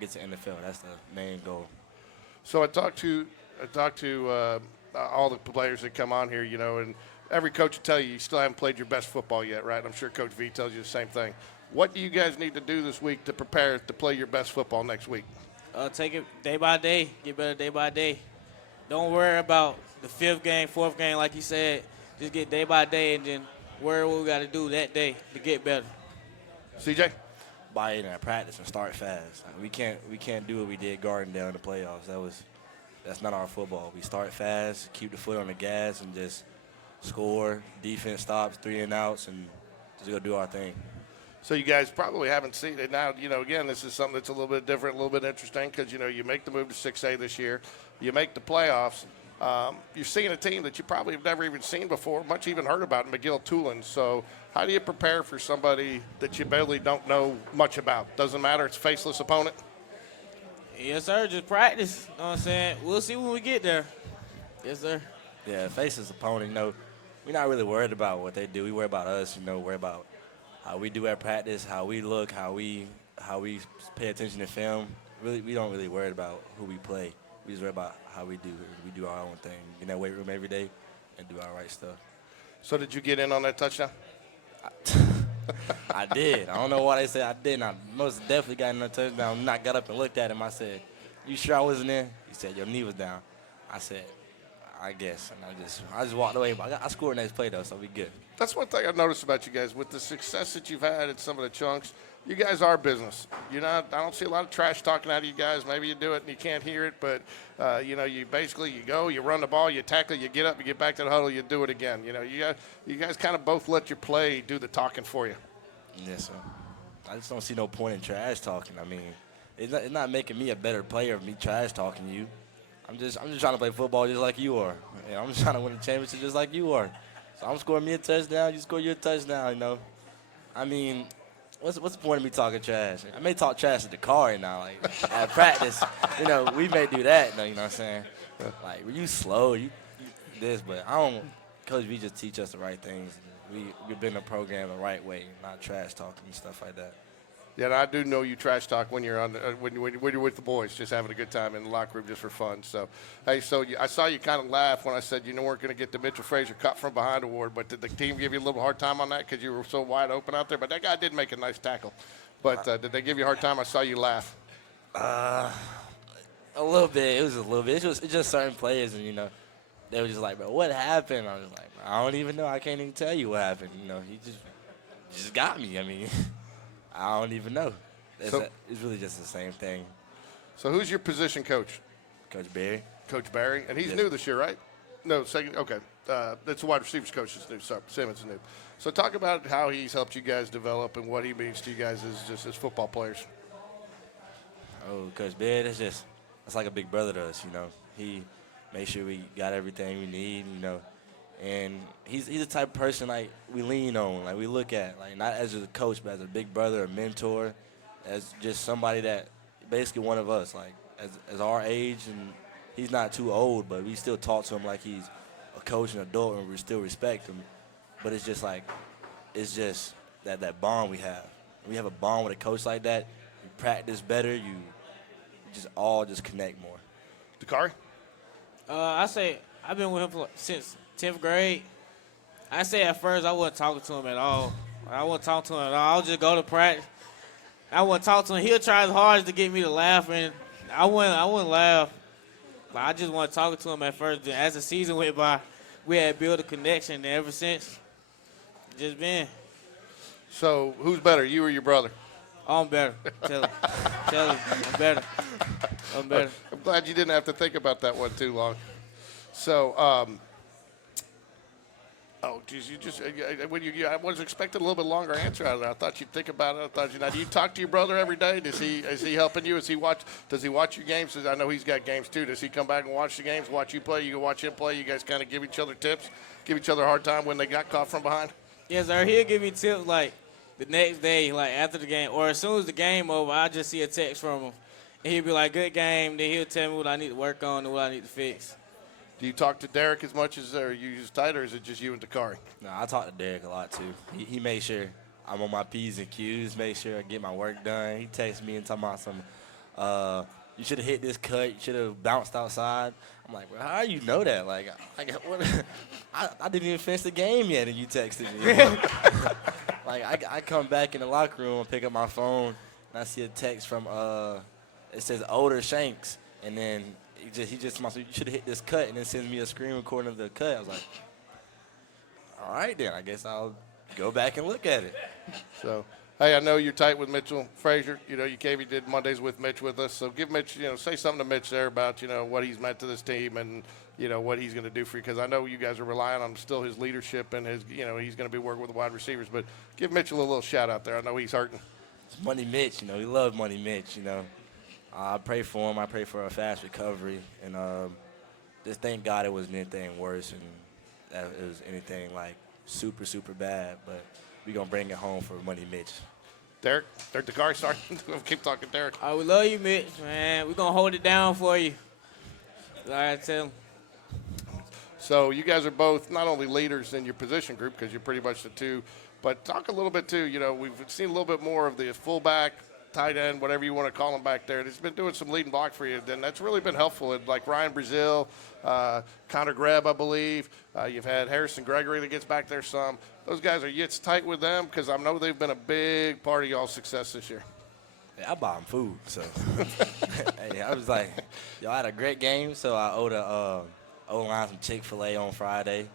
get to NFL. That's the main goal. So I talked to all the players that come on here, and every coach will tell you still haven't played your best football yet, right? I'm sure Coach V tells you the same thing. What do you guys need to do this week to prepare to play your best football next week? Take it day by day. Get better day by day. Don't worry about the fifth game, fourth game, like you said. Just get day by day and then worry what we got to do that day to get better. CJ? Buy in at practice and start fast. We can't do what we did Gardendale in the playoffs. That's not our football. We start fast, keep the foot on the gas, and just score. Defense stops, 3 and outs, and just go do our thing. So you guys probably haven't seen it now. Again, this is something that's a little bit different, a little bit interesting because you make the move to 6A this year, you make the playoffs. You're seeing a team that you probably have never even seen before, much even heard about, McGill Tulane. So how do you prepare for somebody that you barely don't know much about? Doesn't matter. It's a faceless opponent. Yes, sir. Just practice. You know what I'm saying? We'll see when we get there. Yes, sir. Yeah, faceless opponent. We're not really worried about what they do. We worry about us. Worry about how we do at practice, how we look, how we pay attention to film. Really, we don't really worry about who we play. We just worry about how we do. We do our own thing. Get in that weight room every day and do our right stuff. So did you get in on that touchdown? I did. I don't know why they say I didn't. I most definitely got in that touchdown. I got up and looked at him. I said, "You sure I wasn't in?" He said, "Your knee was down." I said, "I guess." And I just walked away. I scored next play though, so we good. That's one thing I've noticed about you guys. With the success that you've had at some of the chunks, you guys are business. I don't see a lot of trash talking out of you guys. Maybe you do it and you can't hear it, but, you basically, you go, you run the ball, you tackle, you get up, you get back to the huddle, you do it again. You guys kind of both let your play do the talking for you. Yes, sir. I just don't see no point in trash talking. I mean, it's not making me a better player of me trash talking you. I'm just trying to play football just like you are. I'm just trying to win a championship just like you are. So I'm scoring me a touchdown, you score your touchdown, I mean, what's the point of me talking trash? I may talk trash at the car now, like at practice. We may do that, you know what I'm saying? Like, you slow, you this, but I don't. Coach, we just teach us the right things. We've been in the program the right way, not trash talking and stuff like that. Yeah, and I do know you trash talk when you're when you're with the boys, just having a good time in the locker room, just for fun. So, hey, I saw you kind of laugh when I said you weren't going to get the Mitchell Frazier Cut from Behind award, but did the team give you a little hard time on that because you were so wide open out there? But that guy did make a nice tackle. But did they give you a hard time? I saw you laugh. A little bit. It was a little bit. It's just certain players, and they were just like, "Bro, what happened?" I was like, "I don't even know. I can't even tell you what happened." He just got me. I mean. I don't even know. It's really just the same thing. So who's your position coach? Coach Barry. Coach Barry. And he's new this year, right? No, second. Okay. That's the wide receivers coach is new. Sorry, Simmons is new. So talk about how he's helped you guys develop and what he means to you guys as football players. Oh, Coach Barry, that's like a big brother to us, He makes sure we got everything we need, And he's the type of person like we lean on, like we look at, like not as a coach, but as a big brother, a mentor, as just somebody that basically one of us, like as our age, and he's not too old, but we still talk to him like he's a coach and adult, and we still respect him. But it's just that bond we have. When we have a bond with a coach like that, you practice better, you just connect more. Dakari? I say I've been with him since 10th grade. I say at first I wasn't talking to him at all. I wasn't talking to him at all. I would just go to practice. I wouldn't talk to him. He'll try his hardest to get me to laugh, and I wouldn't laugh. Like, I just want to talk to him at first. Then as the season went by, we had built a connection, and ever since, just been. So who's better, you or your brother? Oh, I'm better. Tell him. Tell him. I'm better. I'm better. I'm glad you didn't have to think about that one too long. So, oh, geez, I was expecting a little bit longer answer out of that. I thought you'd think about it. I thought do you talk to your brother every day? Is he helping you? Does he watch your games? I know he's got games too. Does he come back and watch the games, watch you play? You go watch him play. You guys kind of give each other tips, give each other a hard time when they got caught from behind. Yes, sir. He'll give me tips like the next day, like after the game, or as soon as the game over, I just see a text from him, and he'll be like, "Good game." Then he'll tell me what I need to work on and what I need to fix. Do you talk to Derek as much as you use tight, or is it just you and Dakari? No, I talk to Derek a lot too. He makes sure I'm on my P's and Q's, make sure I get my work done. He texts me and talking about some, you should have hit this cut, you should have bounced outside. I'm like, well, how do you know that? Like what? I didn't even finish the game yet, and you texted me. Like I come back in the locker room and pick up my phone, and I see a text from it says Older Shanks, and then he just you should have hit this cut, and then sends me a screen recording of the cut. I was like, all right then, I guess I'll go back and look at it. So, hey, I know you're tight with Mitchell Frazier. You did Mondays with Mitch with us. So give Mitch, say something to Mitch there about, what he's meant to this team and, what he's going to do for you. Because I know you guys are relying on still his leadership and his, he's going to be working with the wide receivers. But give Mitchell a little shout out there. I know he's hurting. It's Money Mitch, he loved Money Mitch, I pray for him. I pray for a fast recovery. And just thank God it wasn't anything worse and that it was anything like super, super bad. But we're going to bring it home for Money Mitch. Derek, Dakari, sorry. Keep talking, Derek. We love you, Mitch, man. We're going to hold it down for you. All right, tell him. So you guys are both not only leaders in your position group because you're pretty much the two, but talk a little bit too. We've seen a little bit more of the fullback, tight end, whatever you want to call them back there. He's been doing some leading block for you, and that's really been helpful. Like Ryan Brazil, Connor Grebb, I believe. You've had Harrison Gregory that gets back there some. Those guys, are you tight with them? Because I know they've been a big part of y'all's success this year. Yeah, I buy them food, so. Hey, I was like, y'all had a great game, so I owed O-line some Chick-fil-A on Friday,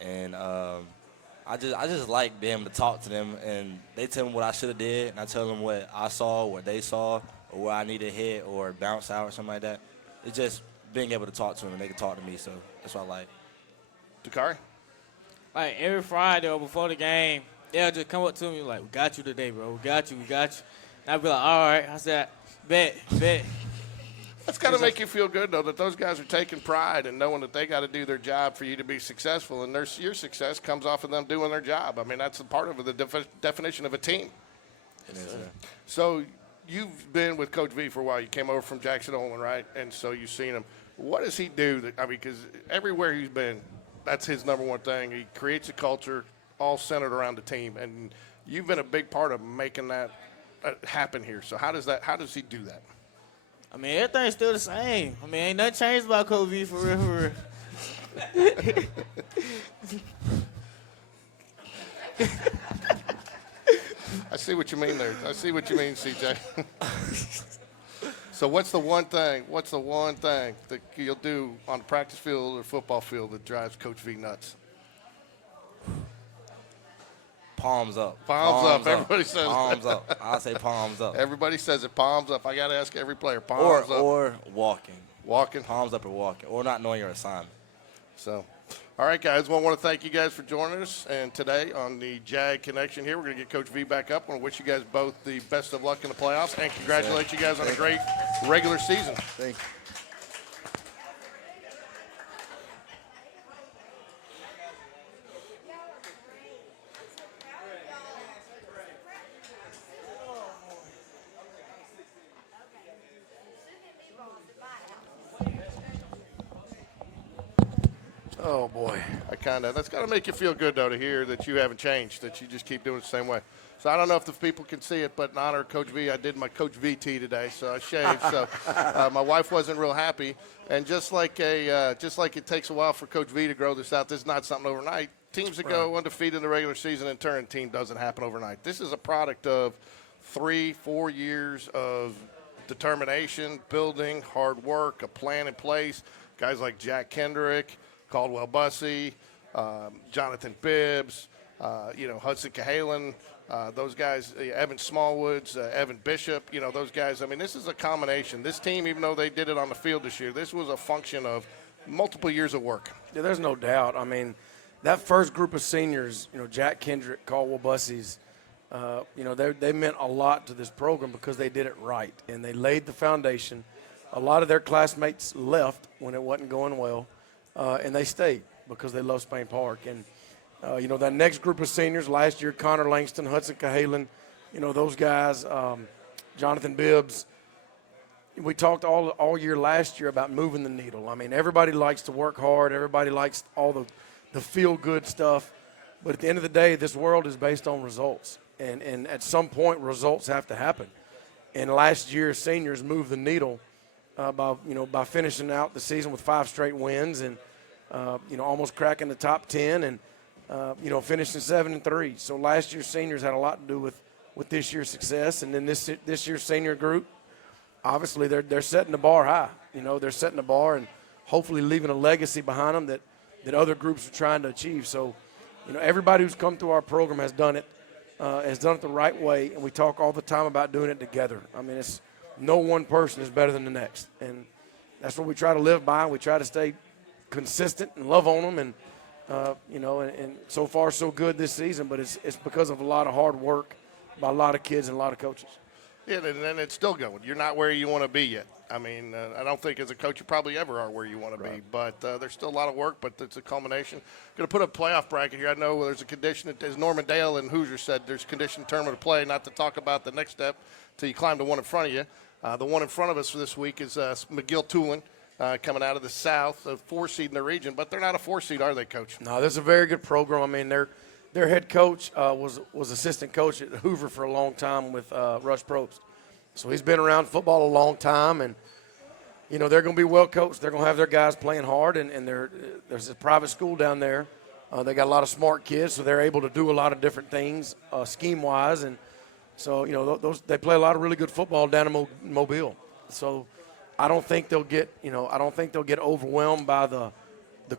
and I just like being able to talk to them, and they tell me what I should have did, and I tell them what I saw, what they saw, or where I need to hit or bounce out or something like that. It's just being able to talk to them, and they can talk to me, so that's what I like. Dakari? Like every Friday or before the game, they'll just come up to me like, "We got you today, bro. We got you. And I'd be like, "All right." I said, bet. That's got to make you feel good, though, that those guys are taking pride and knowing that they got to do their job for you to be successful, and your success comes off of them doing their job. I mean, that's a part of the definition of a team. It is, So you've been with Coach V for a while. You came over from Jackson Olin, right? And so you've seen him. What does he do? Because everywhere he's been, that's his number one thing. He creates a culture all centered around the team, and you've been a big part of making that happen here. So how does he do that? I mean, everything's still the same. I mean, ain't nothing changed about Coach V for real. I see what you mean there. I see what you mean, CJ. So what's the one thing that you'll do on the practice field or football field that drives Coach V nuts? Palms up. Palms up. Everybody says it. Palms up. I'll say palms up. Everybody says it. Palms up. I got to ask every player. Palms up. Or walking. Walking. Palms up or walking. Or not knowing your assignment. So, all right, guys. Well, I want to thank you guys for joining us. And today on the JAG Connection here, we're going to get Coach V back up. I want to wish you guys both the best of luck in the playoffs and congratulate you guys on a great regular season. Thank you. Oh, boy. That's got to make you feel good, though, to hear that you haven't changed, that you just keep doing it the same way. So I don't know if the people can see it, but in honor of Coach V, I did my Coach V tee today, so I shaved. So my wife wasn't real happy. And just like it takes a while for Coach V to grow this out, this is not something overnight. Teams that go undefeated in the regular season and turn team doesn't happen overnight. This is a product of 3-4 years of determination, building, hard work, a plan in place. Guys like Jack Kendrick, Caldwell Bussey, Jonathan Bibbs, Hudson Cahalan, those guys, Evan Smallwoods, Evan Bishop, those guys. I mean, this is a combination. This team, even though they did it on the field this year, this was a function of multiple years of work. Yeah, there's no doubt. I mean, that first group of seniors, Jack Kendrick, Caldwell Bussey's, they meant a lot to this program because they did it right, and they laid the foundation. A lot of their classmates left when it wasn't going well, and they stayed because they love Spain Park. And, that next group of seniors last year, Connor Langston, Hudson Cahalan, those guys, Jonathan Bibbs. We talked all year last year about moving the needle. I mean, everybody likes to work hard. Everybody likes all the feel-good stuff. But at the end of the day, this world is based on results. And at some point, results have to happen. And last year, seniors moved the needle by finishing out the season with 5 straight wins and, almost cracking the top 10 and, finishing 7-3. So last year's seniors had a lot to do with this year's success. And then this year's senior group, obviously they're setting the bar high. They're setting the bar and hopefully leaving a legacy behind them that other groups are trying to achieve. So, everybody who's come through our program has done it the right way, and we talk all the time about doing it together. I mean, it's no one person is better than the next, and that's what we try to live by. We try to stay consistent and love on them, and and so far so good this season. But it's because of a lot of hard work by a lot of kids and a lot of coaches. Yeah, and it's still going. You're not where you want to be yet. I mean, I don't think as a coach you probably ever are where you want to be. But there's still a lot of work, but it's a culmination. Going to put a playoff bracket here. I know there's a condition, as Norman Dale and Hoosier said, there's conditioned tournament to play, not to talk about the next step until you climb the one in front of you. The one in front of us for this week is McGill-Tulane coming out of the South, a 4-seed in the region. But they're not a 4-seed, are they, Coach? No, this is a very good program. I mean, their head coach was assistant coach at Hoover for a long time with Rush Probst. So he's been around football a long time, and, they're going to be well coached. They're going to have their guys playing hard, and there's a private school down there. They got a lot of smart kids, so they're able to do a lot of different things scheme-wise. And so, they play a lot of really good football down in Mobile. So I don't think they'll get overwhelmed by the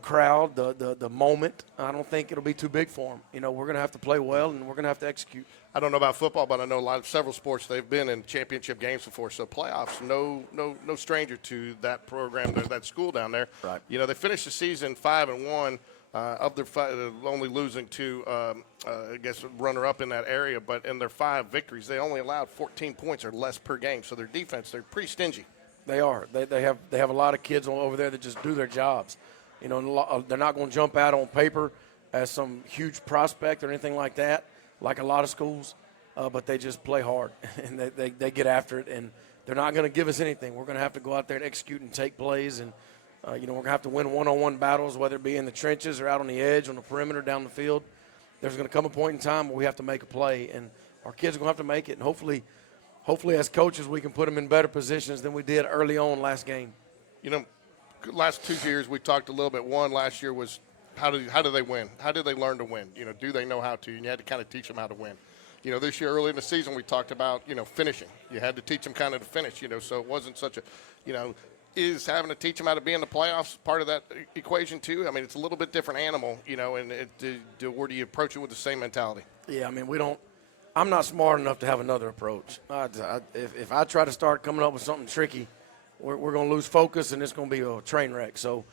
crowd, the moment. I don't think it'll be too big for them. We're going to have to play well, and we're going to have to execute. I don't know about football, but I know several sports they've been in championship games before. So playoffs, no stranger to that program, that school down there. Right. They finished the season 5-1. Of their 5, only losing to, I guess, runner-up in that area. But in their 5 victories, they only allowed 14 points or less per game. So their defense, they're pretty stingy. They are. They have a lot of kids over there that just do their jobs. They're not going to jump out on paper as some huge prospect or anything like that, like a lot of schools, but they just play hard, and they get after it, and they're not going to give us anything. We're going to have to go out there and execute and take plays, and, we're going to have to win one-on-one battles, whether it be in the trenches or out on the edge, on the perimeter, down the field. There's going to come a point in time where we have to make a play, and our kids are going to have to make it, and hopefully as coaches we can put them in better positions than we did early on last game. Last 2 years we talked a little bit. One last year was how do they win? How do they learn to win? Do they know how to? And you had to kind of teach them how to win. This year early in the season we talked about, finishing. You had to teach them kind of to finish, so it wasn't such a, is having to teach them how to be in the playoffs part of that equation too? I mean, it's a little bit different animal, and where do you approach it with the same mentality? Yeah, I mean, I'm not smart enough to have another approach. If I try to start coming up with something tricky, we're going to lose focus, and it's going to be a train wreck. So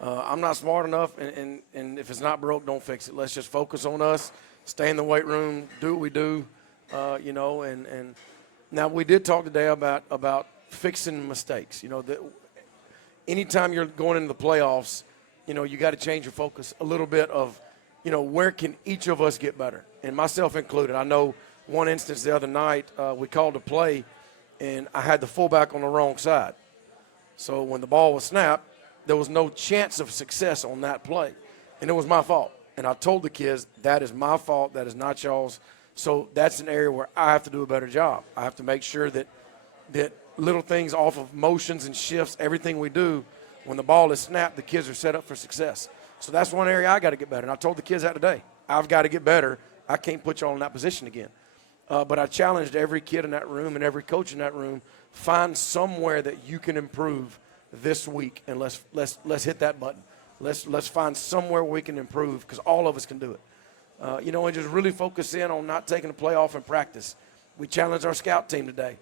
I'm not smart enough, and if it's not broke, don't fix it. Let's just focus on us, stay in the weight room, do what we do, and now we did talk today about fixing mistakes. Anytime you're going into the playoffs, you got to change your focus a little bit of, where can each of us get better, and myself included. I know one instance the other night we called a play, and I had the fullback on the wrong side. So when the ball was snapped, there was no chance of success on that play, and it was my fault. And I told the kids, that is my fault, that is not y'all's. So that's an area where I have to do a better job. I have to make sure that little things off of motions and shifts, everything we do, when the ball is snapped, the kids are set up for success. So that's one area I got to get better. And I told the kids that today. I've got to get better. I can't put y'all in that position again. But I challenged every kid in that room and every coach in that room, find somewhere that you can improve this week, and let's hit that button. Let's find somewhere where we can improve, because all of us can do it. And just really focus in on not taking the playoff in practice. We challenged our scout team today.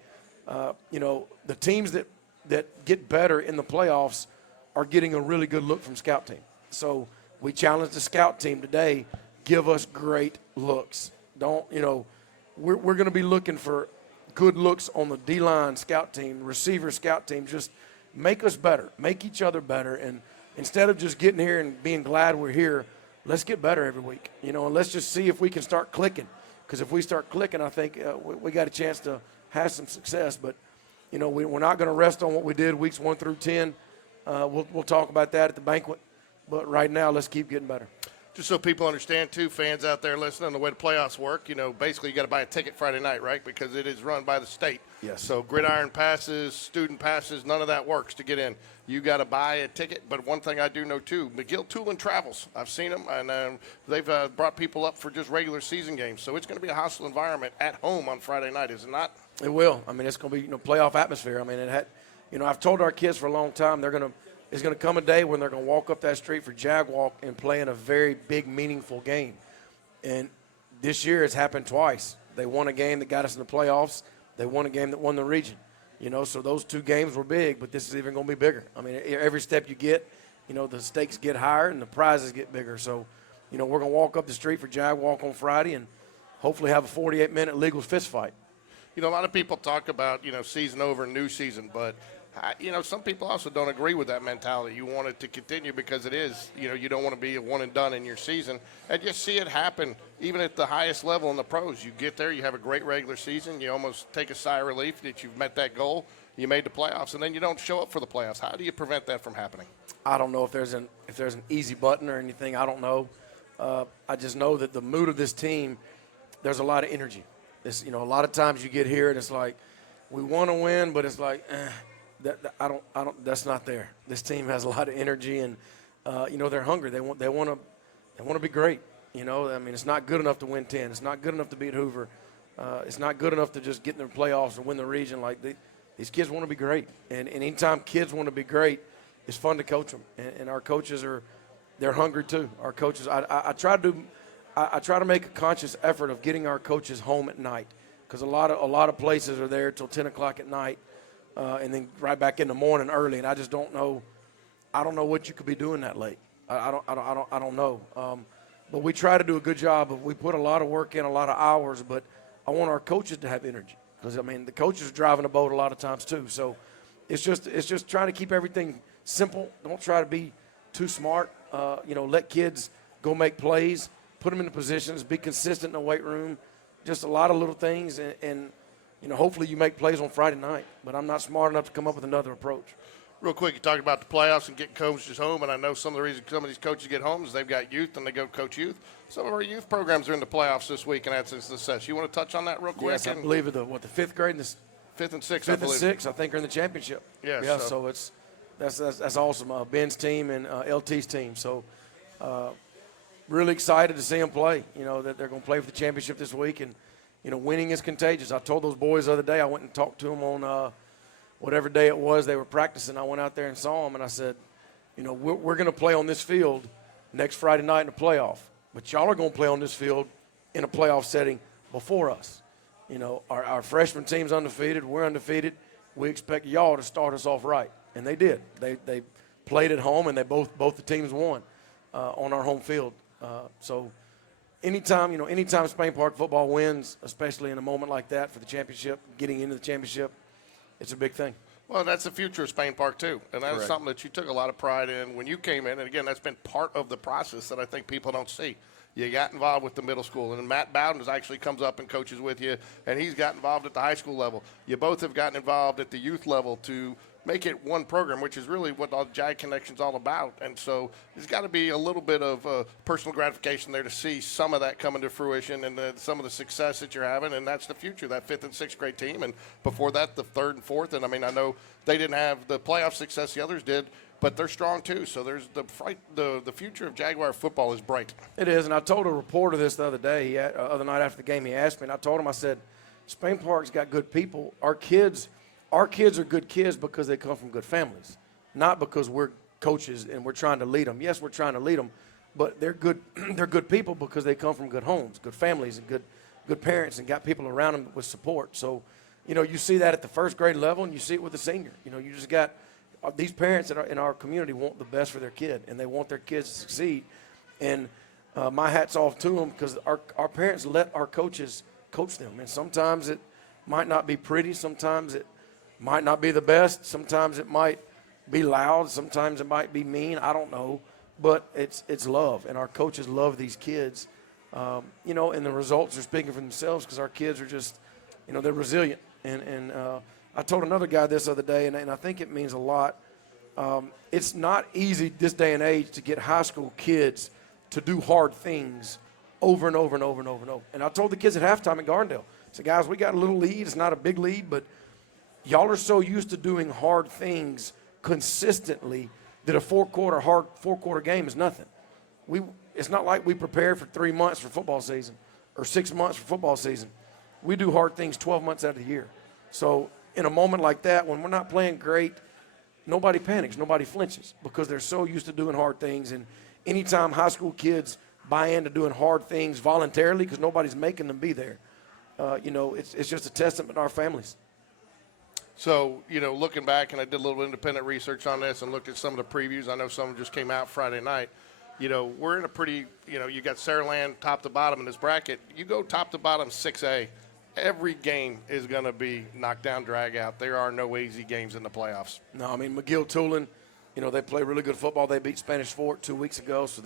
The teams that get better in the playoffs are getting a really good look from scout team. So we challenged the scout team today, give us great looks. We're going to be looking for good looks on the D-line scout team, receiver scout team. Just make us better, make each other better. And instead of just getting here and being glad we're here, let's get better every week, and let's just see if we can start clicking. Because if we start clicking, I think we got a chance to have some success. But, we're not going to rest on what we did weeks 1 through 10. We'll talk about that at the banquet. But right now, let's keep getting better. Just so people understand, too, fans out there listening, the way the playoffs work, basically you got to buy a ticket Friday night, right? Because it is run by the state. Yes. So gridiron passes, student passes, none of that works to get in. You got to buy a ticket. But one thing I do know, too, McGill Tulin travels. I've seen them, and they've brought people up for just regular season games. So it's going to be a hostile environment at home on Friday night, is it not? It will. It's going to be playoff atmosphere. I've told our kids for a long time there's going to come a day when they're going to walk up that street for Jaguar and play in a very big, meaningful game. And this year it's happened twice. They won a game that got us in the playoffs. They won a game that won the region. So those two games were big, but this is even going to be bigger. Every step you get, the stakes get higher and the prizes get bigger. So, we're going to walk up the street for Jaguar on Friday and hopefully have a 48-minute legal fist fight. A lot of people talk about, season over, new season, but some people also don't agree with that mentality. You want it to continue because it is, you don't want to be a one and done in your season. And just see it happen even at the highest level in the pros. You get there, you have a great regular season, you almost take a sigh of relief that you've met that goal, you made the playoffs, and then you don't show up for the playoffs. How do you prevent that from happening? I don't know if there's an easy button or anything. I don't know. I just know that the mood of this team, there's a lot of energy. It's, a lot of times you get here and it's like, we want to win, but it's like, that's not there. This team has a lot of energy, and they're hungry. They want to be great. It's not good enough to win 10. It's not good enough to beat Hoover. It's not good enough to just get in the playoffs or win the region. These kids want to be great, and anytime kids want to be great, it's fun to coach them. And our coaches they're hungry too. Our coaches, I try to make a conscious effort of getting our coaches home at night, because a lot of places are there till 10 o'clock at night. And then right back in the morning early, and I just don't know. I don't know what you could be doing that late. I don't know. But we try to do a good job. We put a lot of work in, a lot of hours. But I want our coaches to have energy, because the coaches are driving the boat a lot of times too. So it's just trying to keep everything simple. Don't try to be too smart. Let kids go make plays, put them into positions, be consistent in the weight room. Just a lot of little things, and hopefully you make plays on Friday night, but I'm not smart enough to come up with another approach. Real quick, you talked about the playoffs and getting coaches home, and I know some of the reasons some of these coaches get home is they've got youth and they go coach youth. Some of our youth programs are in the playoffs this week and had some success. You want to touch on that real quick? Yes, I believe the fifth grade and the fifth and sixth, fifth and sixth, I think, are in the championship. Yes, yeah. So that's awesome. Ben's team and LT's team. So really excited to see them play. That they're going to play for the championship this week, and winning is contagious. I told those boys the other day, I went and talked to them on whatever day it was they were practicing. I went out there and saw them, and I said, we're going to play on this field next Friday night in the playoff, but y'all are going to play on this field in a playoff setting before us. Our freshman team's undefeated. We're undefeated. We expect y'all to start us off right, and they did. They played at home, and both the teams won on our home field. So anytime Spain Park football wins, especially in a moment like that for the championship, getting into the championship, it's a big thing. Well, that's the future of Spain Park, too. And that's Correct. something that you took a lot of pride in when you came in. And, again, that's been part of the process that I think people don't see. You got involved with the middle school. And Matt Bowden actually comes up and coaches with you, and he's got involved at the high school level. You both have gotten involved at the youth level to make it one program, which is really what all JAG Connection's all about. And so there's got to be a little bit of personal gratification there to see some of that coming to fruition and some of the success that you're having, and that's the future, that fifth and sixth grade team. And before that, the third and fourth. And, I know they didn't have the playoff success the others did, but they're strong too. So there's the future of Jaguar football is bright. It is, and I told a reporter this the other day, other night after the game. He asked me, and I told him, I said, Spain Park's got good people. Our kids are good kids because they come from good families, not because we're coaches and we're trying to lead them. Yes, we're trying to lead them, but they're good. They're good people because they come from good homes, good families, and good parents, and got people around them with support. So, you see that at the first grade level, and you see it with the senior. You just got these parents in our community want the best for their kid, and they want their kids to succeed. And my hat's off to them because our parents let our coaches coach them. And sometimes it might not be pretty. Sometimes it might not be the best. Sometimes it might be loud. Sometimes it might be mean. I don't know. But it's love, and our coaches love these kids. And the results are speaking for themselves because our kids are just, they're resilient. And I told another guy this other day, and I think it means a lot. It's not easy this day and age to get high school kids to do hard things over and over and over and over and over. And I told the kids at halftime at Gardendale, I said, guys, we got a little lead. It's not a big lead, but y'all are so used to doing hard things consistently that a four-quarter game is nothing. It's not like we prepare for 3 months for football season or 6 months for football season. We do hard things 12 months out of the year. So in a moment like that, when we're not playing great, nobody panics, nobody flinches because they're so used to doing hard things. And anytime high school kids buy into doing hard things voluntarily because nobody's making them be there, it's just a testament to our families. So, looking back, and I did a little independent research on this and looked at some of the previews. I know some just came out Friday night. We're in a pretty, you got Saraland top to bottom in this bracket. You go top to bottom 6A, every game is going to be knockdown, drag out. There are no easy games in the playoffs. No, I mean, McGill-Tulin, they play really good football. They beat Spanish Fort 2 weeks ago, so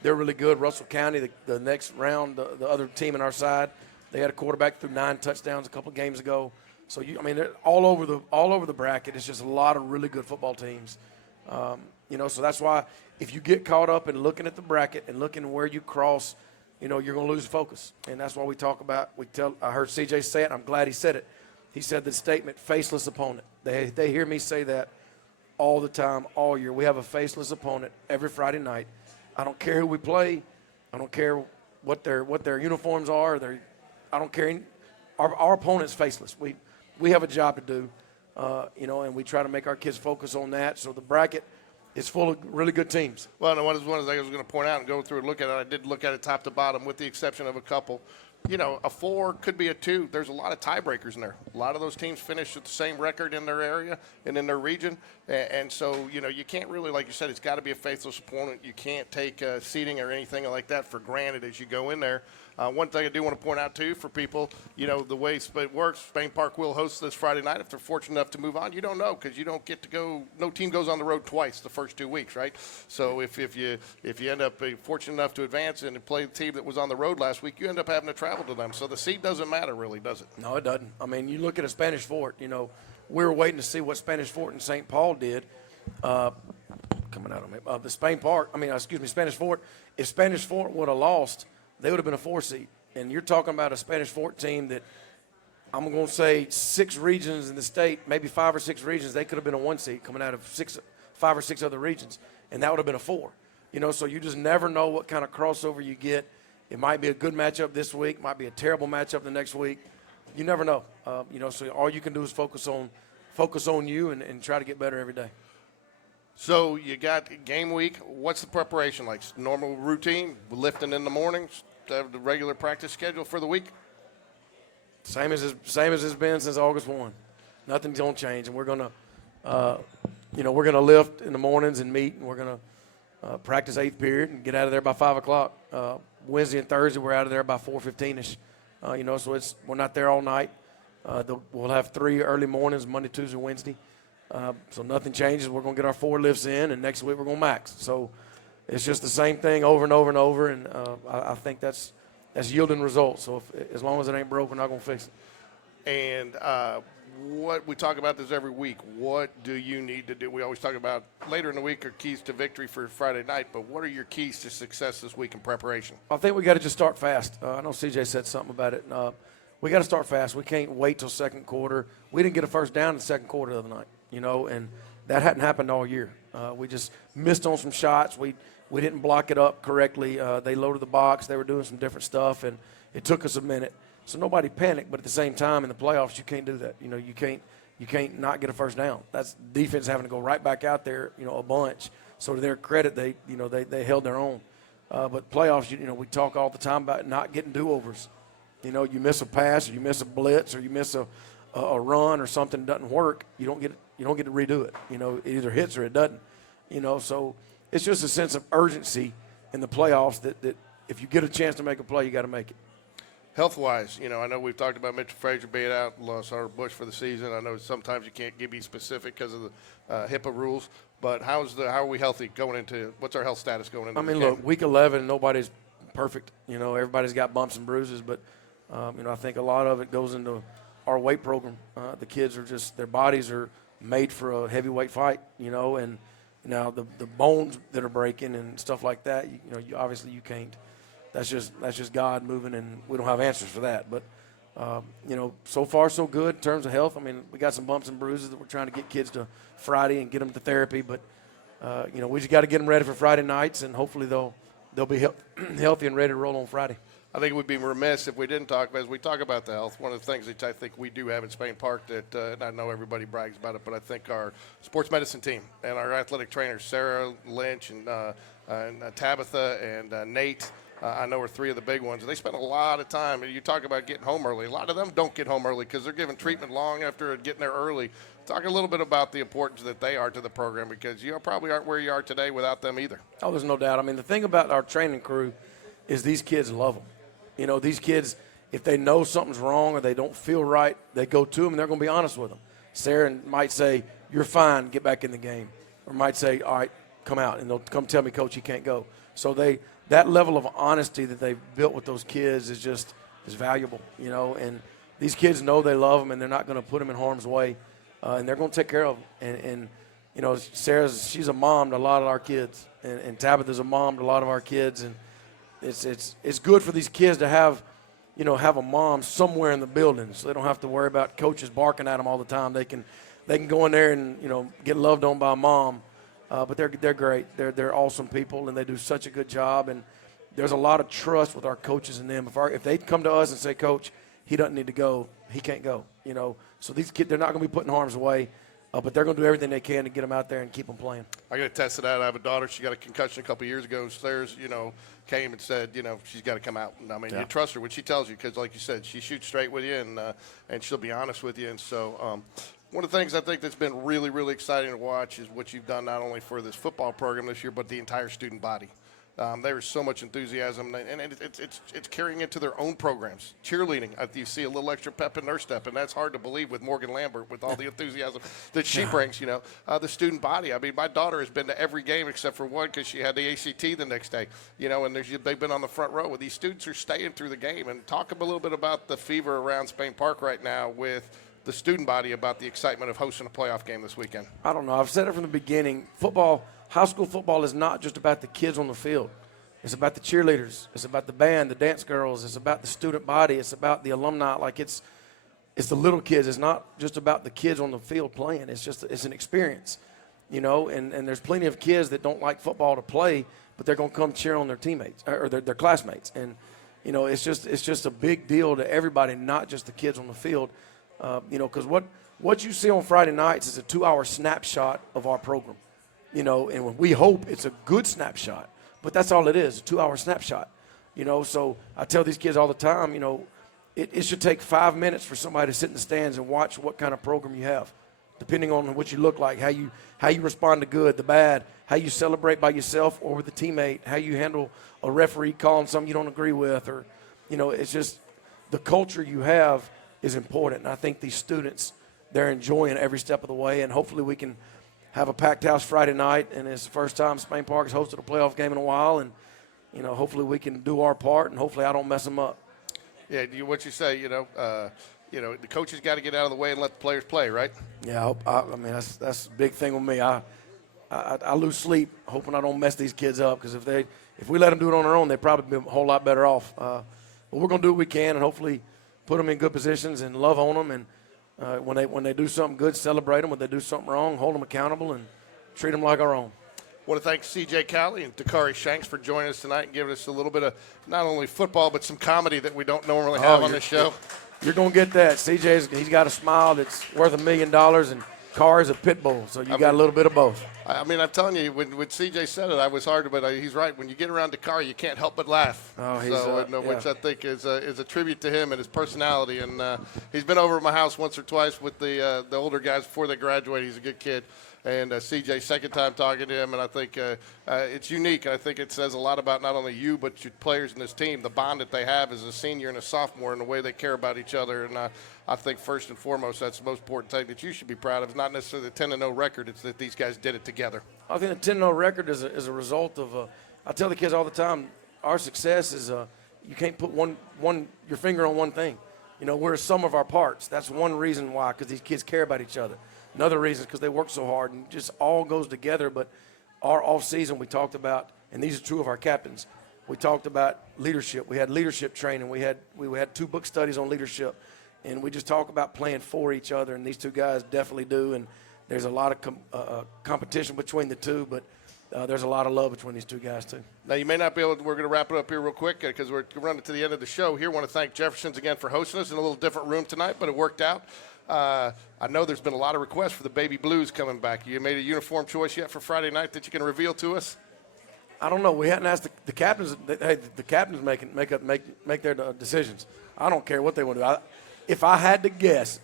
they're really good. Russell County, the next round, the other team on our side, they had a quarterback threw 9 touchdowns a couple games ago. So they're all over the bracket. It's just a lot of really good football teams. So that's why if you get caught up in looking at the bracket and looking where you cross, you're going to lose focus. And that's why we talk about. I heard CJ say it. I'm glad he said it. He said the statement, faceless opponent. They hear me say that all the time, all year. We have a faceless opponent every Friday night. I don't care who we play. I don't care what their uniforms are. I don't care. Our opponent's faceless. We have a job to do, and we try to make our kids focus on that. So the bracket is full of really good teams. Well, and one of the things I was going to point out and go through and look at it, I did look at it top to bottom with the exception of a couple. A 4 could be a 2. There's a lot of tiebreakers in there. A lot of those teams finish with the same record in their area and in their region. And so, you can't really, like you said, it's got to be a faithless opponent. You can't take seeding or anything like that for granted as you go in there. One thing I do want to point out, too, for people, the way it works, Spain Park will host this Friday night. If they're fortunate enough to move on, you don't know because you don't get to go. No team goes on the road twice the first 2 weeks, right? So if you end up fortunate enough to advance and play the team that was on the road last week, you end up having to travel to them. So the seed doesn't matter, really, does it? No, it doesn't. I mean, you look at a Spanish Fort, we were waiting to see what Spanish Fort and St. Paul did. Coming out of me. Spanish Fort. If Spanish Fort would have lost, they would have been a 4 seed. And you're talking about a Spanish Fort team that I'm going to say 6 regions in the state, maybe 5 or 6 regions, they could have been a 1 seed coming out of 5 or 6 other regions, and that would have been a 4. So you just never know what kind of crossover you get. It might be a good matchup this week, might be a terrible matchup the next week. You never know. So all you can do is focus on you and try to get better every day. So you got game week. What's the preparation like? Normal routine, lifting in the mornings, the regular practice schedule for the week? Same as it's been since August 1. Nothing's gonna change, and we're gonna lift in the mornings and meet, and we're gonna practice 8th period and get out of there by 5 o'clock. Wednesday and Thursday we're out of there by 4:15ish. So we're not there all night. We'll have 3 early mornings, Monday, Tuesday, Wednesday. So nothing changes. We're going to get our 4 lifts in, and next week we're going to max. So it's just the same thing over and over and over, and I think that's yielding results. So as long as it ain't broke, we're not going to fix it. And what we talk about this every week. What do you need to do? We always talk about later in the week are keys to victory for Friday night, but what are your keys to success this week in preparation? I think we got to just start fast. I know CJ said something about it. We got to start fast. We can't wait till second quarter. We didn't get a first down in the second quarter the other night, and that hadn't happened all year. We just missed on some shots. We didn't block it up correctly. They loaded the box. They were doing some different stuff, and it took us a minute. So nobody panicked, but at the same time in the playoffs, you can't do that. You know, you can't not get a first down. That's defense having to go right back out there, you know, a bunch. So to their credit, they held their own. But playoffs, you know, we talk all the time about not getting do-overs. You know, you miss a pass, or you miss a blitz, or you miss a run or something that doesn't work, you don't get to redo it. You know, it either hits or it doesn't. You know, so it's just a sense of urgency in the playoffs that if you get a chance to make a play, you got to make it. Health-wise, you know, I know we've talked about Mitchell Frazier being out, lost Hunter Bush for the season. I know sometimes you can't be specific because of the HIPAA rules, but how are we healthy going into – what's our health status going into I mean, this game? look, week 11, nobody's perfect. You know, everybody's got bumps and bruises, but, you know, I think a lot of it goes into our weight program. The kids are just – their bodies are made for a heavyweight fight, you know, and now the bones that are breaking and stuff like that, you know, obviously you can't – that's just God moving, and we don't have answers for that. But, you know, so far so good in terms of health. I mean, we got some bumps and bruises that we're trying to get kids to Friday and get them to therapy. But, you know, we just got to get them ready for Friday nights, and hopefully they'll be healthy and ready to roll on Friday. I think it would be remiss if we didn't talk about, as we talk about the health, one of the things that I think we do have in Spain Park that, and I know everybody brags about it, but I think our sports medicine team and our athletic trainers, Sarah Lynch and Tabitha and Nate, I know are three of the big ones. They spend a lot of time. You talk about getting home early. A lot of them don't get home early because they're giving treatment long after getting there early. Talk a little bit about the importance that they are to the program, because you probably aren't where you are today without them either. Oh, there's no doubt. I mean, the thing about our training crew is these kids love them. You know, these kids, if they know something's wrong or they don't feel right, they go to them and they're going to be honest with them. Sarah might say, "You're fine, get back in the game," or might say, "All right, come out," and they'll come tell me, "Coach, you can't go." So that level of honesty that they've built with those kids is valuable, you know. And these kids know they love them, and they're not going to put them in harm's way, and they're going to take care of them. And you know, she's a mom to a lot of our kids, and Tabitha's a mom to a lot of our kids, and it's good for these kids to have a mom somewhere in the building, so they don't have to worry about coaches barking at them all the time. They can go in there and, you know, get loved on by a mom. But they're great. They're awesome people, and they do such a good job. And there's a lot of trust with our coaches and them. If they come to us and say, "Coach, he doesn't need to go," he can't go. You know, so these kids, they're not going to be put in harm's way, but they're going to do everything they can to get them out there and keep them playing. I got to test it out. I have a daughter. She got a concussion a couple of years ago. Sarah's, you know, came and said, you know, she's got to come out. And I mean, you trust her when she tells you, because, like you said, she shoots straight with you, and she'll be honest with you. And so, one of the things I think that's been really, really exciting to watch is what you've done not only for this football program this year, but the entire student body. There is so much enthusiasm, and it's carrying it to their own programs. Cheerleading, you see a little extra pep in their step, and that's hard to believe with Morgan Lambert, with all the enthusiasm that she brings, you know. The student body, I mean, my daughter has been to every game except for one because she had the ACT the next day, you know, and they've been on the front row. These students are staying through the game. And talk a little bit about the fever around Spain Park right now with the student body about the excitement of hosting a playoff game this weekend. I don't know. I've said it from the beginning. High school football is not just about the kids on the field. It's about the cheerleaders. It's about the band, the dance girls. It's about the student body. It's about the alumni. Like it's the little kids. It's not just about the kids on the field playing. It's an experience, you know. And there's plenty of kids that don't like football to play, but they're going to come cheer on their teammates or their classmates. And you know, it's just a big deal to everybody, not just the kids on the field. You know, because what you see on Friday nights is a 2-hour snapshot of our program, you know, and we hope it's a good snapshot, but that's all it is, a 2-hour snapshot, you know. So I tell these kids all the time, you know, it should take 5 minutes for somebody to sit in the stands and watch what kind of program you have, depending on what you look like, how you respond to good, the bad, how you celebrate by yourself or with a teammate, how you handle a referee calling something you don't agree with, or, you know, it's just the culture you have is important. And I think these students, they're enjoying every step of the way, and hopefully we can have a packed house Friday night, and it's the first time Spain Park has hosted a playoff game in a while, and, you know, hopefully we can do our part, and hopefully I don't mess them up. Yeah, what you say, you know, the coaches got to get out of the way and let the players play, right? Yeah, I mean, that's a big thing with me. I lose sleep hoping I don't mess these kids up, because if we let them do it on their own, they'd probably be a whole lot better off. But we're going to do what we can, and hopefully put them in good positions and love on them. And when they do something good, celebrate them. When they do something wrong, hold them accountable and treat them like our own. Want to thank CJ Cowley and Dakari Shanks for joining us tonight and giving us a little bit of not only football but some comedy that we don't normally have on this show. You're going to get that. He's got a smile that's worth $1 million, and Carr's a pit bull, so you got a little bit of both. I mean, I'm telling you, when CJ said it, I was hard, but he's right. When you get around Dakari, you can't help but laugh. Oh, Which I think is a tribute to him and his personality. And he's been over at my house once or twice with the older guys before they graduate. He's a good kid. And CJ, second time talking to him, and I think it's unique. I think it says a lot about not only you but your players in this team, the bond that they have as a senior and a sophomore, and the way they care about each other. And I think first and foremost, that's the most important thing that you should be proud of. It's not necessarily the 10-0 record; it's that these guys did it together. I think the 10-0 record is a result of. I tell the kids all the time, our success is you can't put your finger on one thing. You know, we're a sum of our parts. That's one reason why, because these kids care about each other. Another reason is because they work so hard and just all goes together. But our off season, we talked about, and these are true of our captains. We talked about leadership. We had leadership training. We had 2 book studies on leadership, and we just talk about playing for each other. And these 2 guys definitely do. And there's a lot of competition between the 2, but there's a lot of love between these 2 guys too. Now, you may not be able to, we're going to wrap it up here real quick because we're running to the end of the show here. I want to thank Jeffersons again for hosting us in a little different room tonight, but it worked out. I know there's been a lot of requests for the Baby Blues coming back. You made a uniform choice yet for Friday night that you can reveal to us? I don't know. We hadn't asked the captains. Hey, the captains make their decisions. I don't care what they want to do. If I had to guess,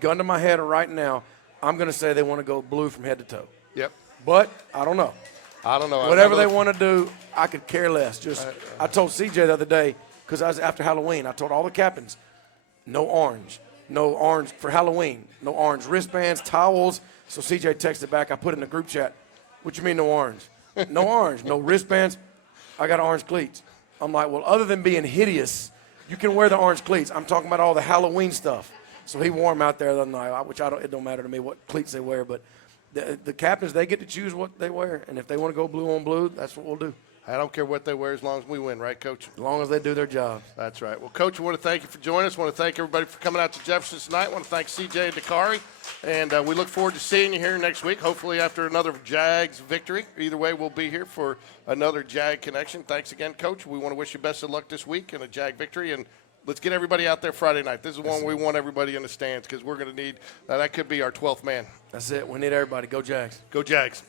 gun to my head right now, I'm going to say they want to go blue from head to toe. Yep. But I don't know. Whatever they want to do, I could care less. I told CJ the other day, because I was after Halloween, I told all the captains, no orange. No orange for Halloween. No orange wristbands, towels. So CJ texted back. I put it in the group chat. What you mean no orange? No orange. No wristbands. I got orange cleats. I'm like, well, other than being hideous, you can wear the orange cleats. I'm talking about all the Halloween stuff. So he wore them out there the other night, which it don't matter to me what cleats they wear. But the captains, they get to choose what they wear. And if they want to go blue on blue, that's what we'll do. I don't care what they wear as long as we win, right, Coach? As long as they do their job. That's right. Well, Coach, I want to thank you for joining us. I want to thank everybody for coming out to Jeffersons tonight. I want to thank CJ and Dakari. And we look forward to seeing you here next week, hopefully after another Jags victory. Either way, we'll be here for another Jag Connection. Thanks again, Coach. We want to wish you best of luck this week and a Jag victory. And let's get everybody out there Friday night. This is one we want everybody in the stands because we're going to need that could be our 12th man. That's it. We need everybody. Go Jags. Go Jags.